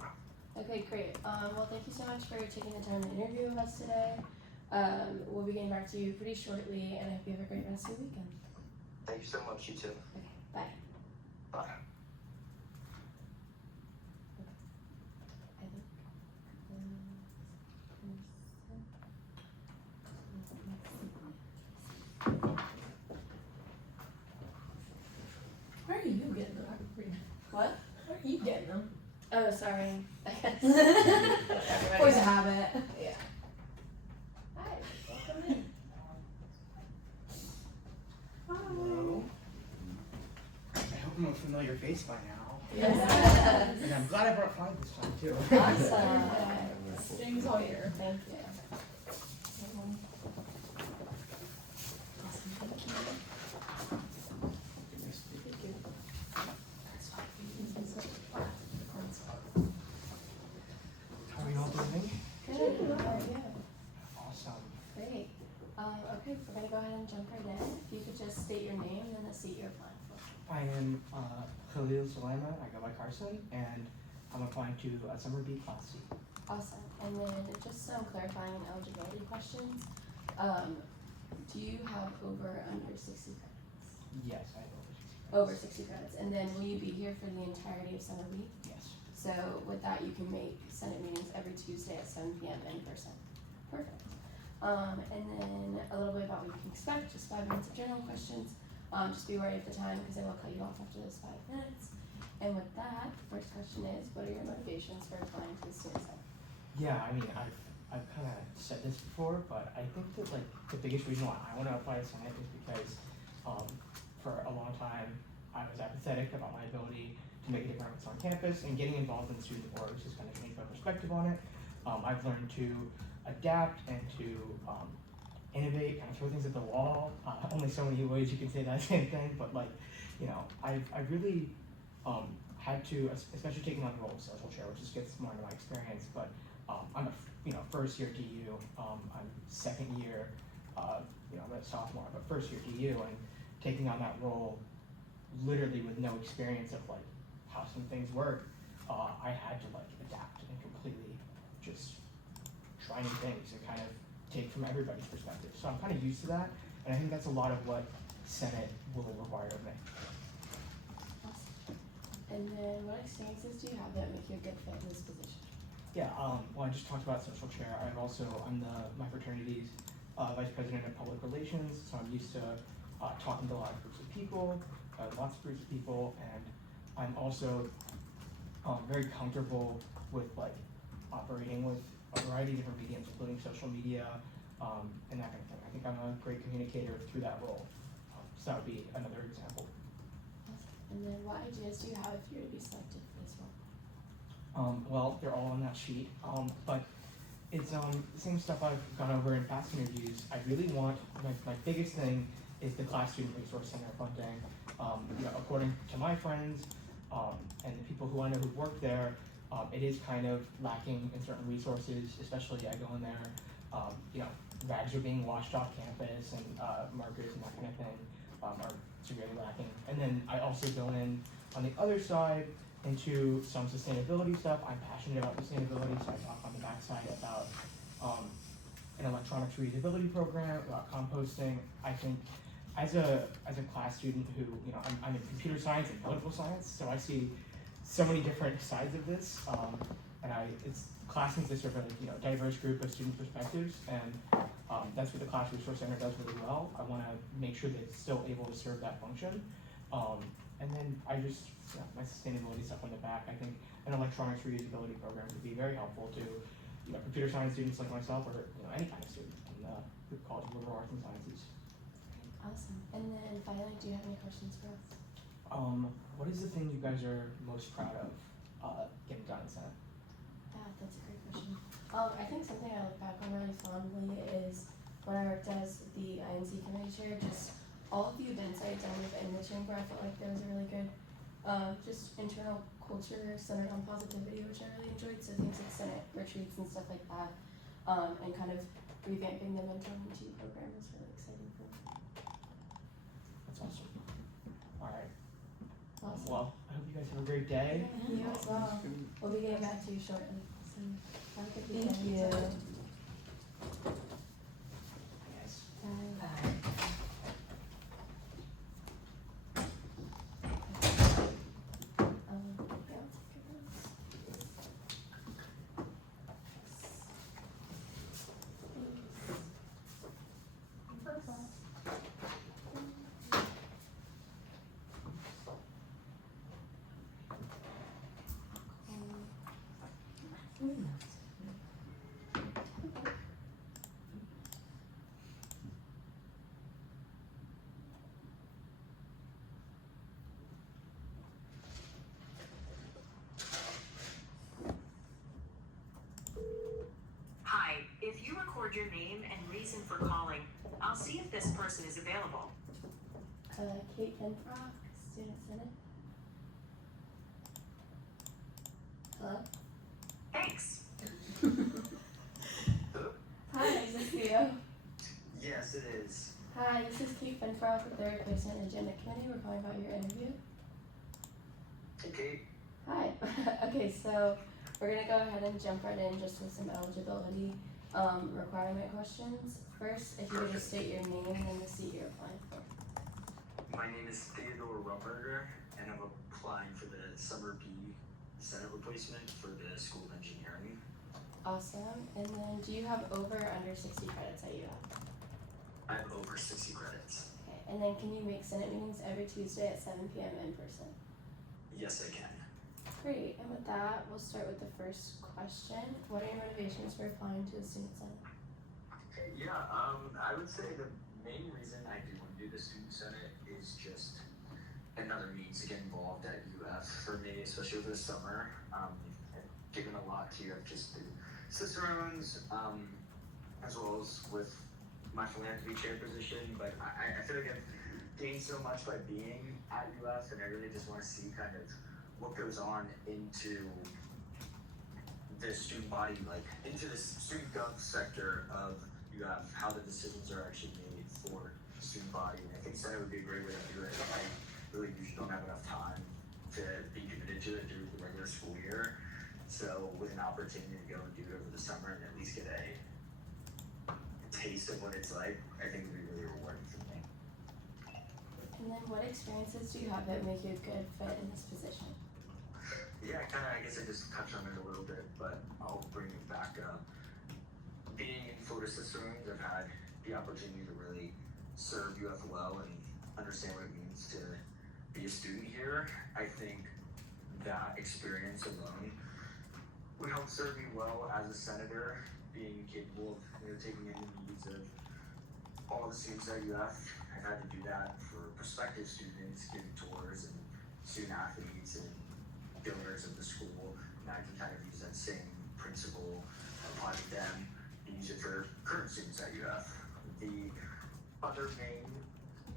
Okay, great. Well, thank you so much for taking the time to interview with us today. We'll be getting back to you pretty shortly, and I hope you have a great rest of your weekend. Thank you so much, you too. Okay, bye. Bye. Where are you getting them? What? Where are you getting them? Oh, sorry. I guess. Always a habit. Yeah. Hi, welcome in. Hello. I hope I'm a familiar face by now. Yes. And I'm glad I brought 5 this time too. Awesome. Jennings all here. Thank you. and jump right in. If you could just state your name and the seat you're applying for. I am Khalil Sulaiman. I go by Carson, and I'm applying to a Summer B Class C. Awesome. And then just some clarifying and eligibility questions. Do you have over or under 60 credits? Yes, I have over 60 credits. Over 60 credits. And then will you be here for the entirety of Summer B? Yes. So with that, you can make Senate meetings every Tuesday at 7 p.m. in person. Perfect. And then a little bit about what you can expect, just 5 minutes of general questions. Just be wary of the time because I will cut you off after those 5 minutes. And with that, the first question is, what are your motivations for applying to the Student Senate? Yeah, I mean, I've kind of said this before, but I think that like the biggest reason why I want to apply to Senate is because for a long time I was apathetic about my ability to make a difference on campus, and getting involved in student orgs has kind of changed my perspective on it. I've learned to adapt and to innovate, kind of throw things at the wall. Only so many ways you can say that same thing, but like, you know, I've really had to, especially taking on the role of social chair, which just gets more into my experience, but I'm a first year DU, I'm second year, I'm a sophomore, but first year DU, and taking on that role literally with no experience of like how some things work, I had to like adapt and completely just try new things and kind of take from everybody's perspective. So I'm kind of used to that, and I think that's a lot of what Senate will require of me. Awesome. And then what experiences do you have that make you a good fit in this position? Yeah, well, I just talked about social chair. I'm my fraternity's vice president of public relations, so I'm used to talking to a lot of groups of people, lots of groups of people, and I'm also very comfortable with like operating with a variety of different mediums, including social media, and that kind of thing. I think I'm a great communicator through that role. So that would be another example. Awesome. And then what ideas do you have if you were to be selected for this role? Well, they're all on that sheet, but it's the same stuff I've gone over in past interviews. I really want, my biggest thing is the CLAS Student Resource Center funding. According to my friends and the people who I know who've worked there, it is kind of lacking in certain resources, especially I go in there, bags are being washed off campus and markers and that kind of thing are severely lacking. And then I also go in on the other side into some sustainability stuff. I'm passionate about sustainability, so I talk on the backside about an electronics reusability program, about composting. I think as a class student who, I'm in computer science and political science, so I see so many different sides of this, class consists of a diverse group of student perspectives, and that's what the Class Resource Center does really well. I want to make sure that it's still able to serve that function. And then my sustainability stuff on the back, I think an electronics reusability program would be very helpful to computer science students like myself, or any kind of student in the College of Liberal Arts and Sciences. Awesome. And then finally, do you have any questions for us? What is the thing you guys are most proud of getting done in Senate? Yeah, that's a great question. I think something I look back on really fondly is when I worked as the INC committee chair, just all of the events I had done within the chamber, I felt like there was a really good just internal culture centered on positivity, which I really enjoyed. So things like Senate retreats and stuff like that, and kind of revamping the mentor mentee program was really exciting for me. That's awesome. All right. Awesome. Well, I hope you guys have a great day. You as well. We'll be getting back to you shortly. So have a good weekend. Thank you. Yes. Bye. Hi, if you record your name and reason for calling, I'll see if this person is available. Kate Penfrock, Student Senate. Hello? Thanks. Hi, is this Theo? Yes, it is. Hi, this is Kate Finfrock with the Replacement Agenda Committee. We're calling about your interview. Okay. Hi. Okay, so we're gonna go ahead and jump right in just with some eligibility requirement questions. First, if you could just state your name and then the seat you're applying for. My name is Theodore Rumberger, and I'm applying for the Summer B Senate replacement for the School of Engineering. Awesome. And then do you have over or under 60 credits at UF? I have over 60 credits. Okay. And then can you make Senate meetings every Tuesday at 7 p.m. in person? Yes, I can. Great. And with that, we'll start with the first question. What are your motivations for applying to the Student Senate? Yeah, I would say the main reason I do want to do the Student Senate is just another means to get involved at UF for me, especially over the summer. I've given a lot to UF just through Cicerones, as well as with my philanthropy chair position, but I feel like I've gained so much by being at UF, and I really just want to see kind of what goes on into the student body, like into the student gov sector of UF, how the decisions are actually made for the student body. And I think Senate would be a great way to do it. I really usually don't have enough time to be committed to it through the regular school year. So with an opportunity to go and do it over the summer and at least get a taste of what it's like, I think it would be really rewarding for me. And then what experiences do you have that make you a good fit in this position? Yeah, I guess I just touched on it a little bit, but I'll bring it back up. Being in Florida Cicerones, I've had the opportunity to really serve UF well and understand what it means to be a student here. I think that experience alone would help serve me well as a senator, being capable of taking in the needs of all the students at UF. I've had to do that for prospective students, giving tours and student athletes and donors of the school, and I can kind of use that same principle, apply to them, and use it for current students at UF. The other main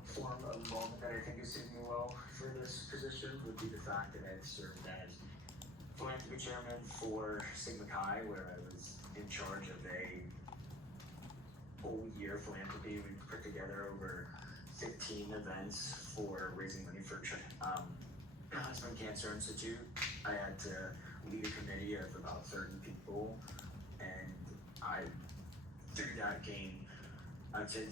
form of involvement that I think is suiting me well for this position would be the fact that I've served as philanthropy chairman for Sigma Chi, where I was in charge of a whole year philanthropy. We put together over 15 events for raising money for Huntsman Cancer Institute. I had to lead a committee of about 30 people, and I, through that, gained, I'd say,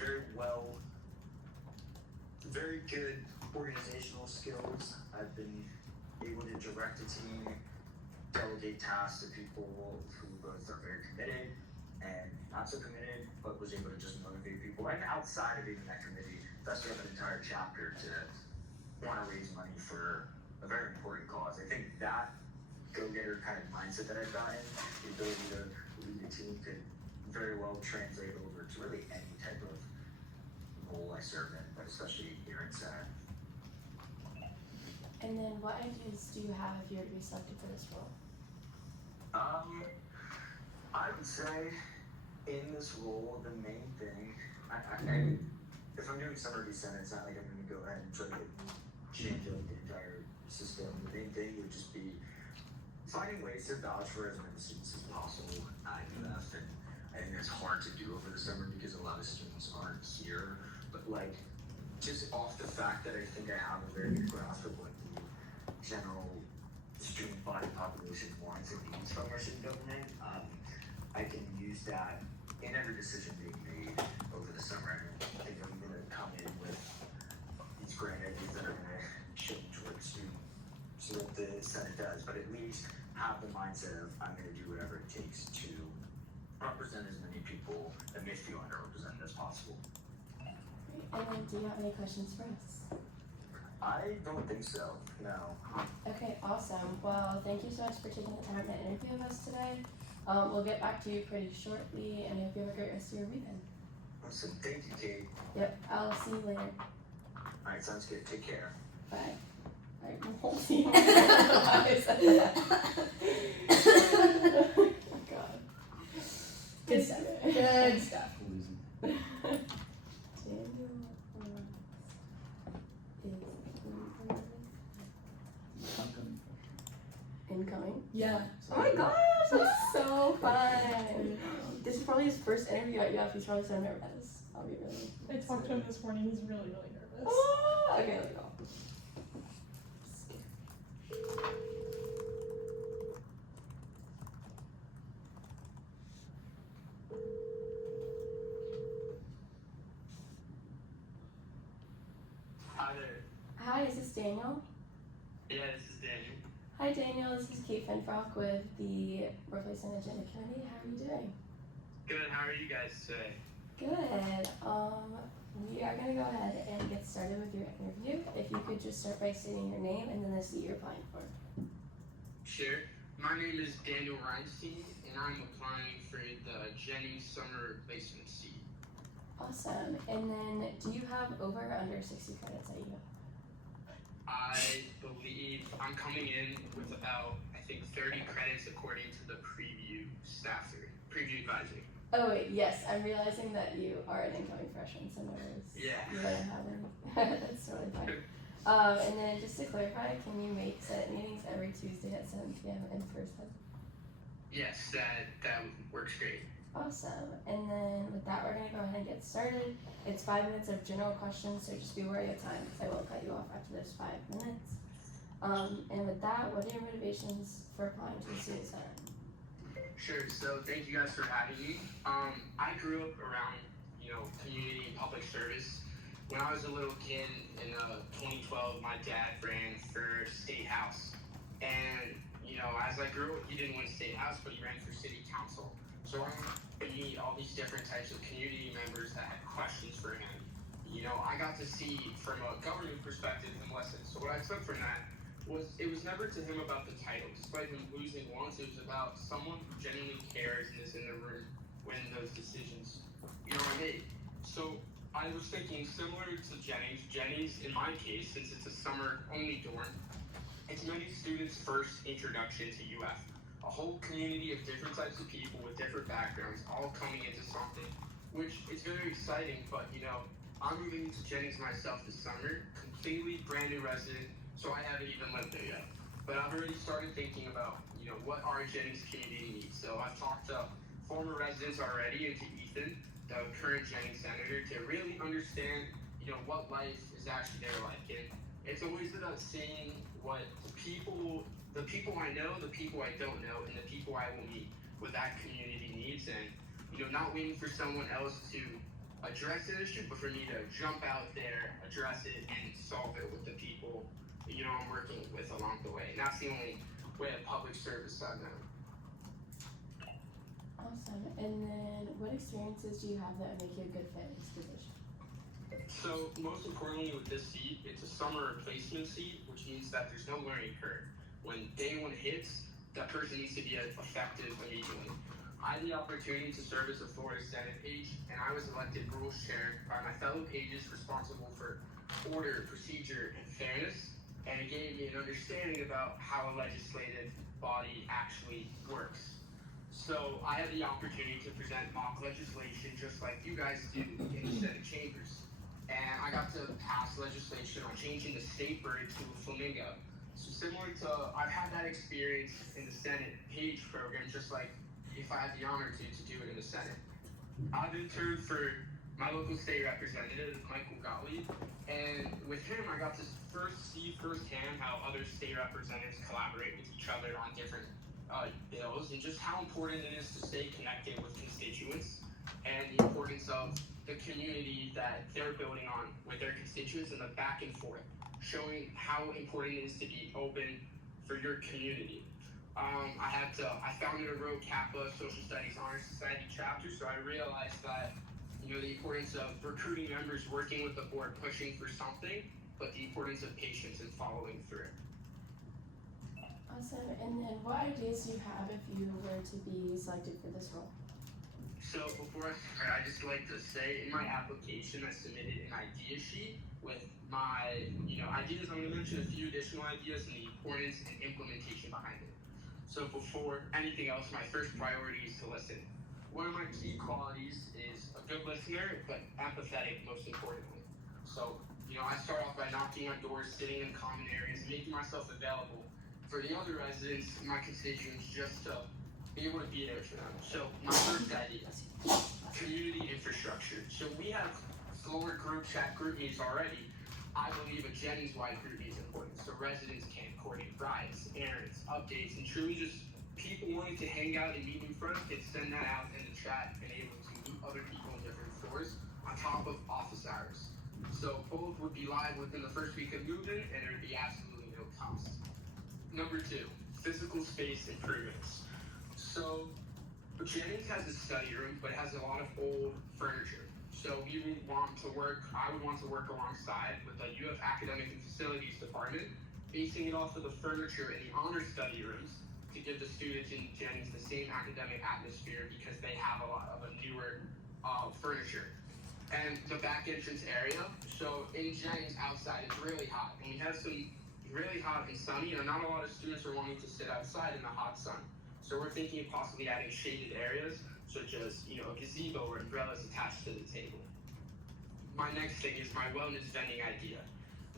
very good organizational skills. I've been able to direct a team, delegate tasks to people who both are very committed and not so committed, but was able to just motivate people. And outside of even that committee, that's an entire chapter to want to raise money for a very important cause. I think that go-getter kind of mindset that I've gotten, the ability to lead a team, could very well translate over to really any type of role I serve in, but especially here in Senate. And then what ideas do you have if you were to be selected for this role? I would say in this role, the main thing, if I'm doing Summer B Senate, it's not like I'm going to go ahead and try to change up the entire system. The main thing would just be finding ways to vouch for as many students as possible at UF, and I think that's hard to do over the summer because a lot of students aren't here, but like, just off the fact that I think I have a very good grasp of what the general student body population wants and needs from our student government, I can use that in every decision being made over the summer. I think I'm going to come in with these grand ideas that are going to change what the Senate does, but at least have the mindset of I'm going to do whatever it takes to represent as many people that may feel underrepresented as possible. Great. And then do you have any questions for us? I don't think so, no. Okay, awesome. Well, thank you so much for taking the time to interview with us today. We'll get back to you pretty shortly, and I hope you have a great rest of your weekend. Awesome, thank you, Kate. Yep, I'll see you later. Alright, sounds good, take care. Bye. Alright, we'll see you. I said that. Oh my god. Good stuff. Good stuff. Incoming? Yeah. Oh my gosh, that's so fun. This is probably his first interview at UF. He's probably so nervous. I'll be really. I talked to him this morning. He's really, really nervous. Ah, okay, let's go. Hi there. Hi, is this Daniel? Yeah, this is Daniel. Hi Daniel, this is Kate Finfrock with the Replacement Agenda Committee. How are you doing? Good, how are you guys today? Good. We are gonna go ahead and get started with your interview. If you could just start by stating your name and then the seat you're applying for. Sure. My name is Daniel Reinstein, and I'm applying for the Jennings summer replacement seat. Awesome. And then, do you have over or under 60 credits at you? I believe I'm coming in with about, I think, 30 credits according to the preview advisory. Oh wait, yes, I'm realizing that you are an incoming freshman, so no worries. Yeah. You don't have any. That's totally fine. And then just to clarify, can you make Senate meetings every Tuesday at 7 p.m. in person? Yes, that works great. Awesome. And then with that, we're gonna go ahead and get started. It's 5 minutes of general questions, so just be wary of time because I will cut you off after those 5 minutes. And with that, what are your motivations for applying to the Student Center? Sure, so thank you guys for having me. I grew up around, community and public service. When I was a little kid in 2012, my dad ran for state house. And, as I grew up, he didn't win state house, but he ran for city council. So I got to meet all these different types of community members that had questions for him. I got to see from a government perspective and lessons. So what I took from that was it was never to him about the title. Despite him losing once, it was about someone who genuinely cares and is in the room when those decisions are made. So I was thinking similar to Jennings. Jennings, in my case, since it's a summer-only dorm, it's many students' first introduction to UF. A whole community of different types of people with different backgrounds all coming into something, which is very exciting, but I'm moving to Jennings myself this summer, completely brand new resident, so I haven't even lived there yet. But I've already started thinking about, what our Jennings community needs. So I've talked to former residents already and to Ethan, the current Jennings senator, to really understand, what life is actually there like. And it's always about seeing what the people I know, the people I don't know, and the people I will meet, what that community needs, and not waiting for someone else to address an issue, but for me to jump out there, address it, and solve it with the people I'm working with along the way. And that's the only way of public service I know. Awesome. And then, what experiences do you have that would make you a good fit in this position? So most importantly with this seat, it's a summer replacement seat, which means that there's no learning curve. When day one hits, that person needs to be effective immediately. I had the opportunity to serve as a Florida Senate page, and I was elected rules chair by my fellow pages responsible for order, procedure, and fairness, and it gave me an understanding about how a legislative body actually works. So I had the opportunity to present mock legislation just like you guys do in the Senate chambers. And I got to pass legislation on changing the state bird to a flamingo. So similar to, I've had that experience in the Senate page program, just like if I had the honor to do it in the Senate. I've interned for my local state representative, Michael Gottlieb, and with him I got to see firsthand how other state representatives collaborate with each other on different bills, and just how important it is to stay connected with constituents, and the importance of the community that they're building on with their constituents, and the back and forth, showing how important it is to be open for your community. I founded a Rho Kappa Social Studies Honor Society chapter, so I realized that, the importance of recruiting members, working with the board, pushing for something, but the importance of patience and following through. Awesome. And then, what ideas do you have if you were to be selected for this role? So before I start, I just like to say in my application I submitted an idea sheet with my ideas. I'm going to mention a few additional ideas and the importance and implementation behind it. So before anything else, my first priority is to listen. One of my key qualities is a good listener, but empathetic most importantly. So, I start off by knocking on doors, sitting in common areas, and making myself available for the other residents, my constituents, just to be able to be there for them. So my first idea, community infrastructure. structured. So we have slower group chat group meetings already. I believe a Jennings-wide group meeting is important. So residents can coordinate rides, errands, updates, and truly just people wanting to hang out and meet new friends can send that out in the chat and able to meet other people in different stores on top of office hours. So both would be live within the first week of moving, and there would be absolutely no cost. Number 2, physical space improvements. So Jennings has a study room, but it has a lot of old furniture. So I would want to work alongside with the UF Academic and Facilities Department, basing it off of the furniture in the honor study rooms to give the students in Jennings the same academic atmosphere because they have a lot of a newer furniture. And the back entrance area, so in Jennings outside it's really hot, and we have some really hot and sunny, and not a lot of students are wanting to sit outside in the hot sun. So we're thinking of possibly adding shaded areas, such as, a gazebo or umbrellas attached to the table. My next thing is my wellness vending idea.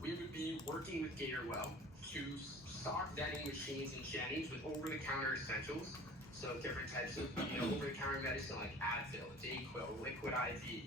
We would be working with Gatorwell to stock vending machines in Jennings with over-the-counter essentials. So different types of, over-the-counter medicine like Advil, Dayquil, Liquid IV.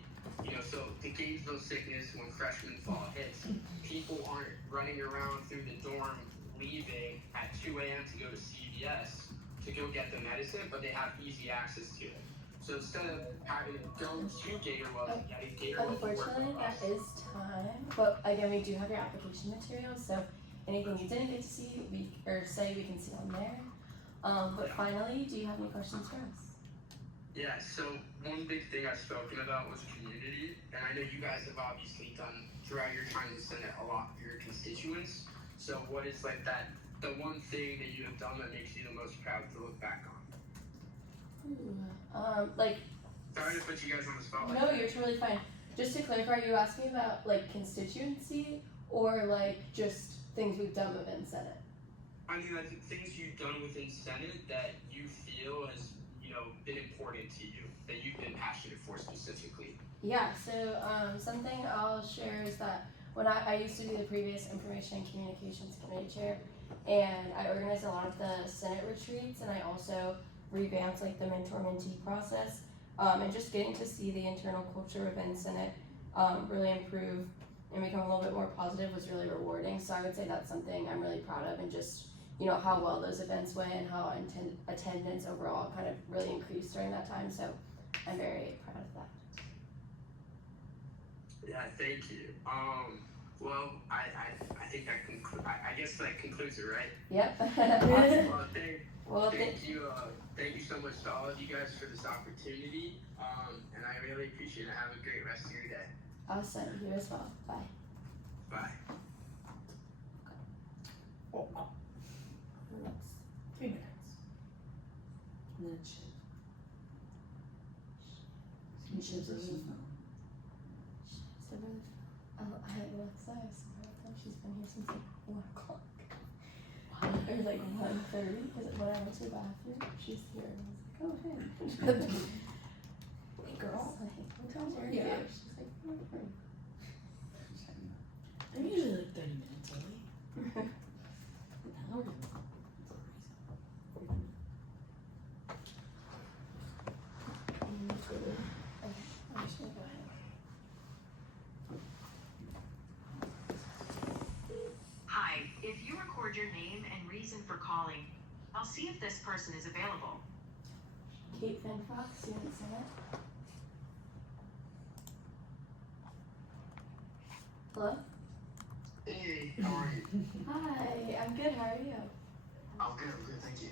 So to gauge those sickness when freshman fall hits, people aren't running around through the dorm leaving at 2 a.m. to go to CVS to go get the medicine, but they have easy access to it. So instead of having to go to Gatorwell and getting Gatorwell to work Unfortunately, with us. that is time. But again, we do have your application materials, so anything you didn't get to see, we can see on there. But finally, do you have any questions for us? Yeah, so one big thing I've spoken about was community, and I know you guys have obviously done throughout your time in the Senate a lot for your constituents. So what is the one thing that you have done that makes you the most proud to look back on? Sorry to put you guys on the spot. No, you're totally fine. Just to clarify, are you asking about constituency or just things we've done within Senate? I mean, things you've done within Senate that you feel has, been important to you, that you've been passionate for specifically. Yeah, so something I'll share is that when I used to be the previous Information and Communications Committee Chair, and I organized a lot of the Senate retreats, and I also revamped the mentor-mentee process, and just getting to see the internal culture within Senate really improve and become a little bit more positive was really rewarding. So I would say that's something I'm really proud of, and just how well those events went and how attendance overall kind of really increased during that time. So I'm very proud of that. Yeah, thank you. Well, I think I guess that concludes it, right? Yep. Awesome. Thank you so much to all of you guys for this opportunity. And I really appreciate it. Have a great rest of your day. Awesome. You as well. Bye. Bye. Oh, 3 minutes. And then He ships over the phone. I had Alexa. I saw she's been here since 1 o'clock. Or 1:30, because when I went to the bathroom, she's here, and I was like, oh, hey. Hey, girl. What time are you? She's like, oh, I'm usually 30 minutes early. An hour. Okay, I'm just gonna go ahead. Hi, if you record your name and reason for calling, I'll see if this person is available. Kate Finfrock, Student Senate. Hello? Hey, how are you? Hi, I'm good, how are you? I'm good, thank you.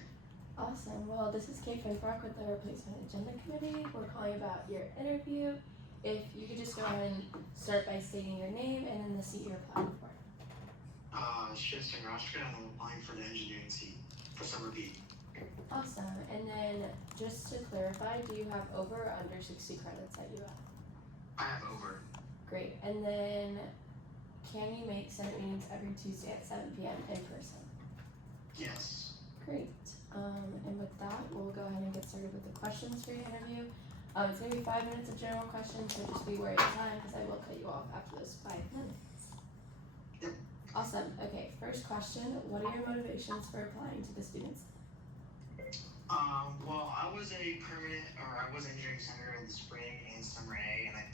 Awesome. Well, this is Kate Finfrock with the Replacement Agenda Committee. We're calling about your interview. If you could just go ahead and start by stating your name and then the seat you're applying for. Shifting Rashka, and I'm applying for the engineering seat for summer B. Awesome. And then just to clarify, do you have over or under 60 credits at UF? I have over. Great. And then can you make Senate meetings every Tuesday at 7 p.m. in person? Yes. Great. And with that, we'll go ahead and get started with the questions for your interview. It's going to be 5 minutes of general questions, so just be aware of time because I will cut you off after those 5 minutes. Yep. Awesome. Okay, first question. What are your motivations for applying to the students? Well, I was engineering senator in the spring and summer A, and I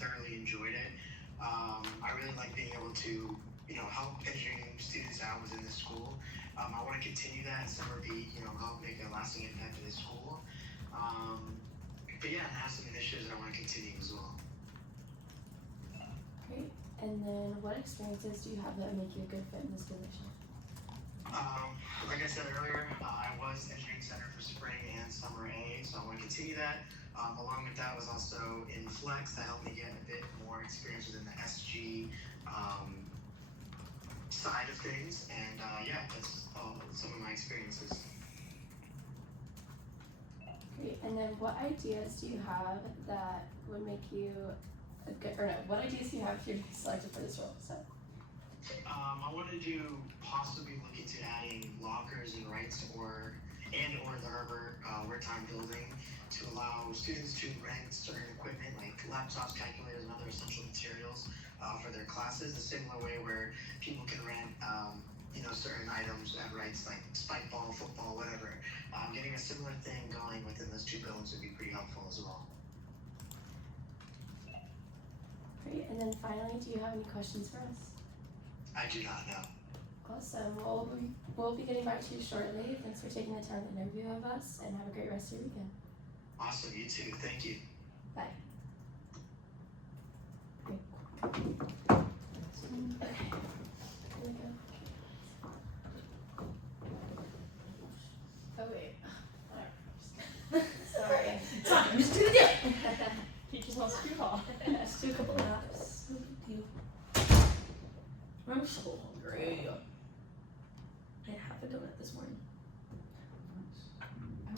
like being able to, help engineering students out within the school. I want to continue that summer be, help make a lasting impact in the school. But yeah, I have some initiatives that I want to continue as well. Great. And then what experiences do you have that would make you a good fit in this position? Like I said earlier, I was engineering center for spring and summer A, so I want to continue that. Along with that was also in Flex that helped me get a bit more experience within the SG side of things, and yeah, that's some of my experiences. Great. And then what ideas do you have that would make you a good, or no, what ideas do you have if you're selected for this role? So. I wanted to possibly look into adding lockers and rights or the Herbert wartime building to allow students to rent certain equipment like laptops, calculators, and other essential materials for their classes, a similar way where people can rent certain items at rights like spike ball, football, whatever. Getting a similar thing going within those two buildings would be pretty helpful as well. Great. And then finally, do you have any questions for us? I do not know. Awesome. Well, we'll be getting back to you shortly. Thanks for taking the time to interview of us, and have a great rest of your weekend. Awesome. You too. Thank you. Bye. Okay. Here we go. Oh wait. Sorry. It's fine. I'm just gonna do it. Teachers must do hall. Just do a couple laps. No big deal. I'm so hungry. I had half a donut this morning.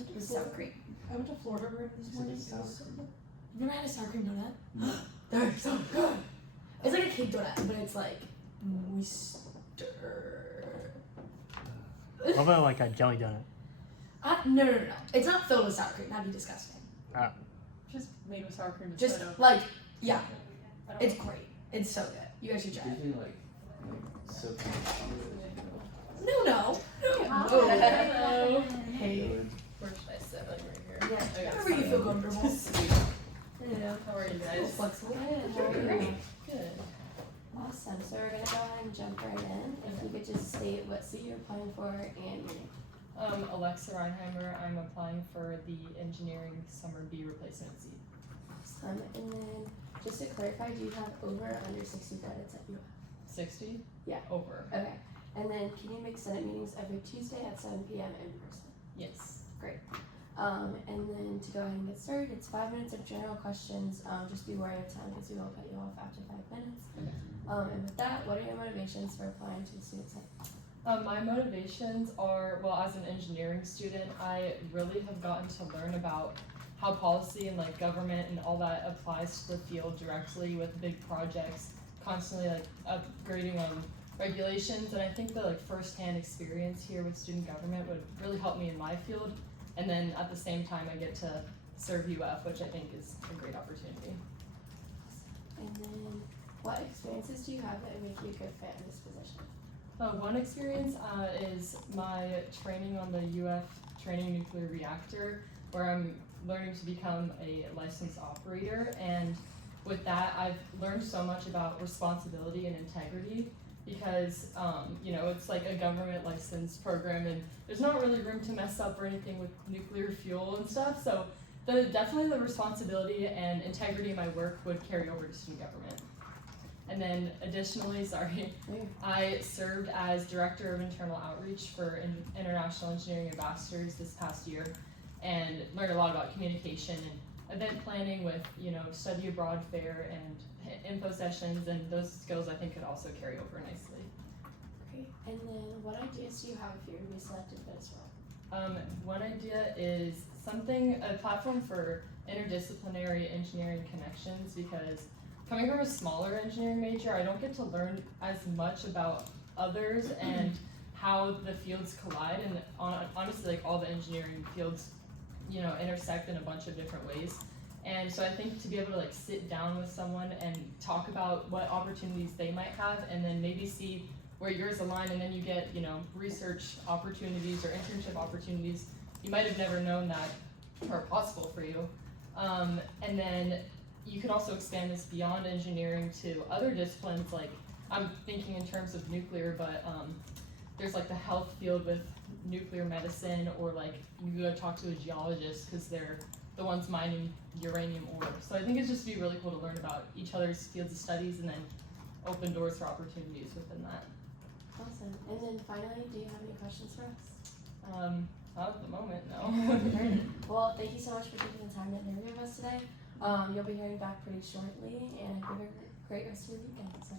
It was sour cream. I went to Florida Room this morning. It was so good. You never had a sour cream donut? They're so good. It's like a cake donut, but it's like moist. What about like a jelly donut? No. It's not filled with sour cream. That'd be disgusting. Just made with sour cream. Just like, yeah. It's great. It's so good. You guys should try it. Usually like soap. No. Hello. Hey. Where should I sit? Like right here. Yeah. Wherever you feel comfortable. Yeah. How are you A little guys? flexible. Good. How are you? Good. Awesome. So we're gonna go ahead and jump right in. If you could just state what seat you're applying for and your name. Alexa Reinheimer. I'm applying for the engineering summer B replacement seat. And then just to clarify, do you have over or under 60 credits at UF? 60? Yeah. Over. Okay. And then can you make Senate meetings every Tuesday at 7 p.m. in person? Yes. Great. And then to go ahead and get started, it's 5 minutes of general questions. Just be aware of time because we will cut you off after 5 minutes. And with that, what are your motivations for applying to the student site? My motivations are, well, as an engineering student, I really have gotten to learn about how policy and like government and all that applies to the field directly with big projects, constantly like upgrading on regulations, and I think the like first-hand experience here with student government would really help me in my field, and then at the same time I get to serve UF, which I think is a great opportunity. And then what experiences do you have that would make you a good fit in this position? One experience is my training on the UF training nuclear reactor, where I'm learning to become a licensed operator, and with that I've learned so much about responsibility and integrity because it's like a government license program and there's not really room to mess up or anything with nuclear fuel and stuff, so definitely the responsibility and integrity of my work would carry over to student government. And then additionally, I served as Director of Internal Outreach for International Engineering Ambassadors this past year and learned a lot about communication and event planning with, study abroad fair and info sessions, and those skills I think could also carry over nicely. Great. And then what ideas do you have if you're to be selected for this role? One idea is a platform for interdisciplinary engineering connections, because coming from a smaller engineering major, I don't get to learn as much about others and how the fields collide, and honestly, like all the engineering fields, intersect in a bunch of different ways. And so I think to be able to like sit down with someone and talk about what opportunities they might have, and then maybe see where yours align, and then you get, research opportunities or internship opportunities you might have never known that are possible for you. And then you could also expand this beyond engineering to other disciplines like I'm thinking in terms of nuclear, but there's like the health field with nuclear medicine, or like you go talk to a geologist because they're the ones mining uranium ore. So I think it's just be really cool to learn about each other's fields of studies and then open doors for opportunities within that. Awesome. And then finally, do you have any questions for us? Not at the moment, no. Great. Well, thank you so much for taking the time to interview with us today. You'll be hearing back pretty shortly, and have a great rest of your weekend. So.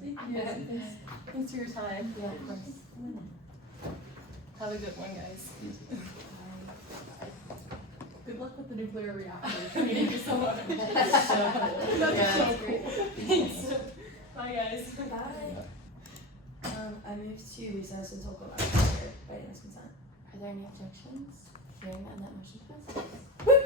Thanks for your time. Yeah, of course. Have a good one, guys. Good luck with the nuclear reactor. Thank you so much. That's so cool. That's great. Thanks. Bye, guys. Bye. I move to recess until go back to by unanimous consent. Are there any objections? Hearing none, that motion passes.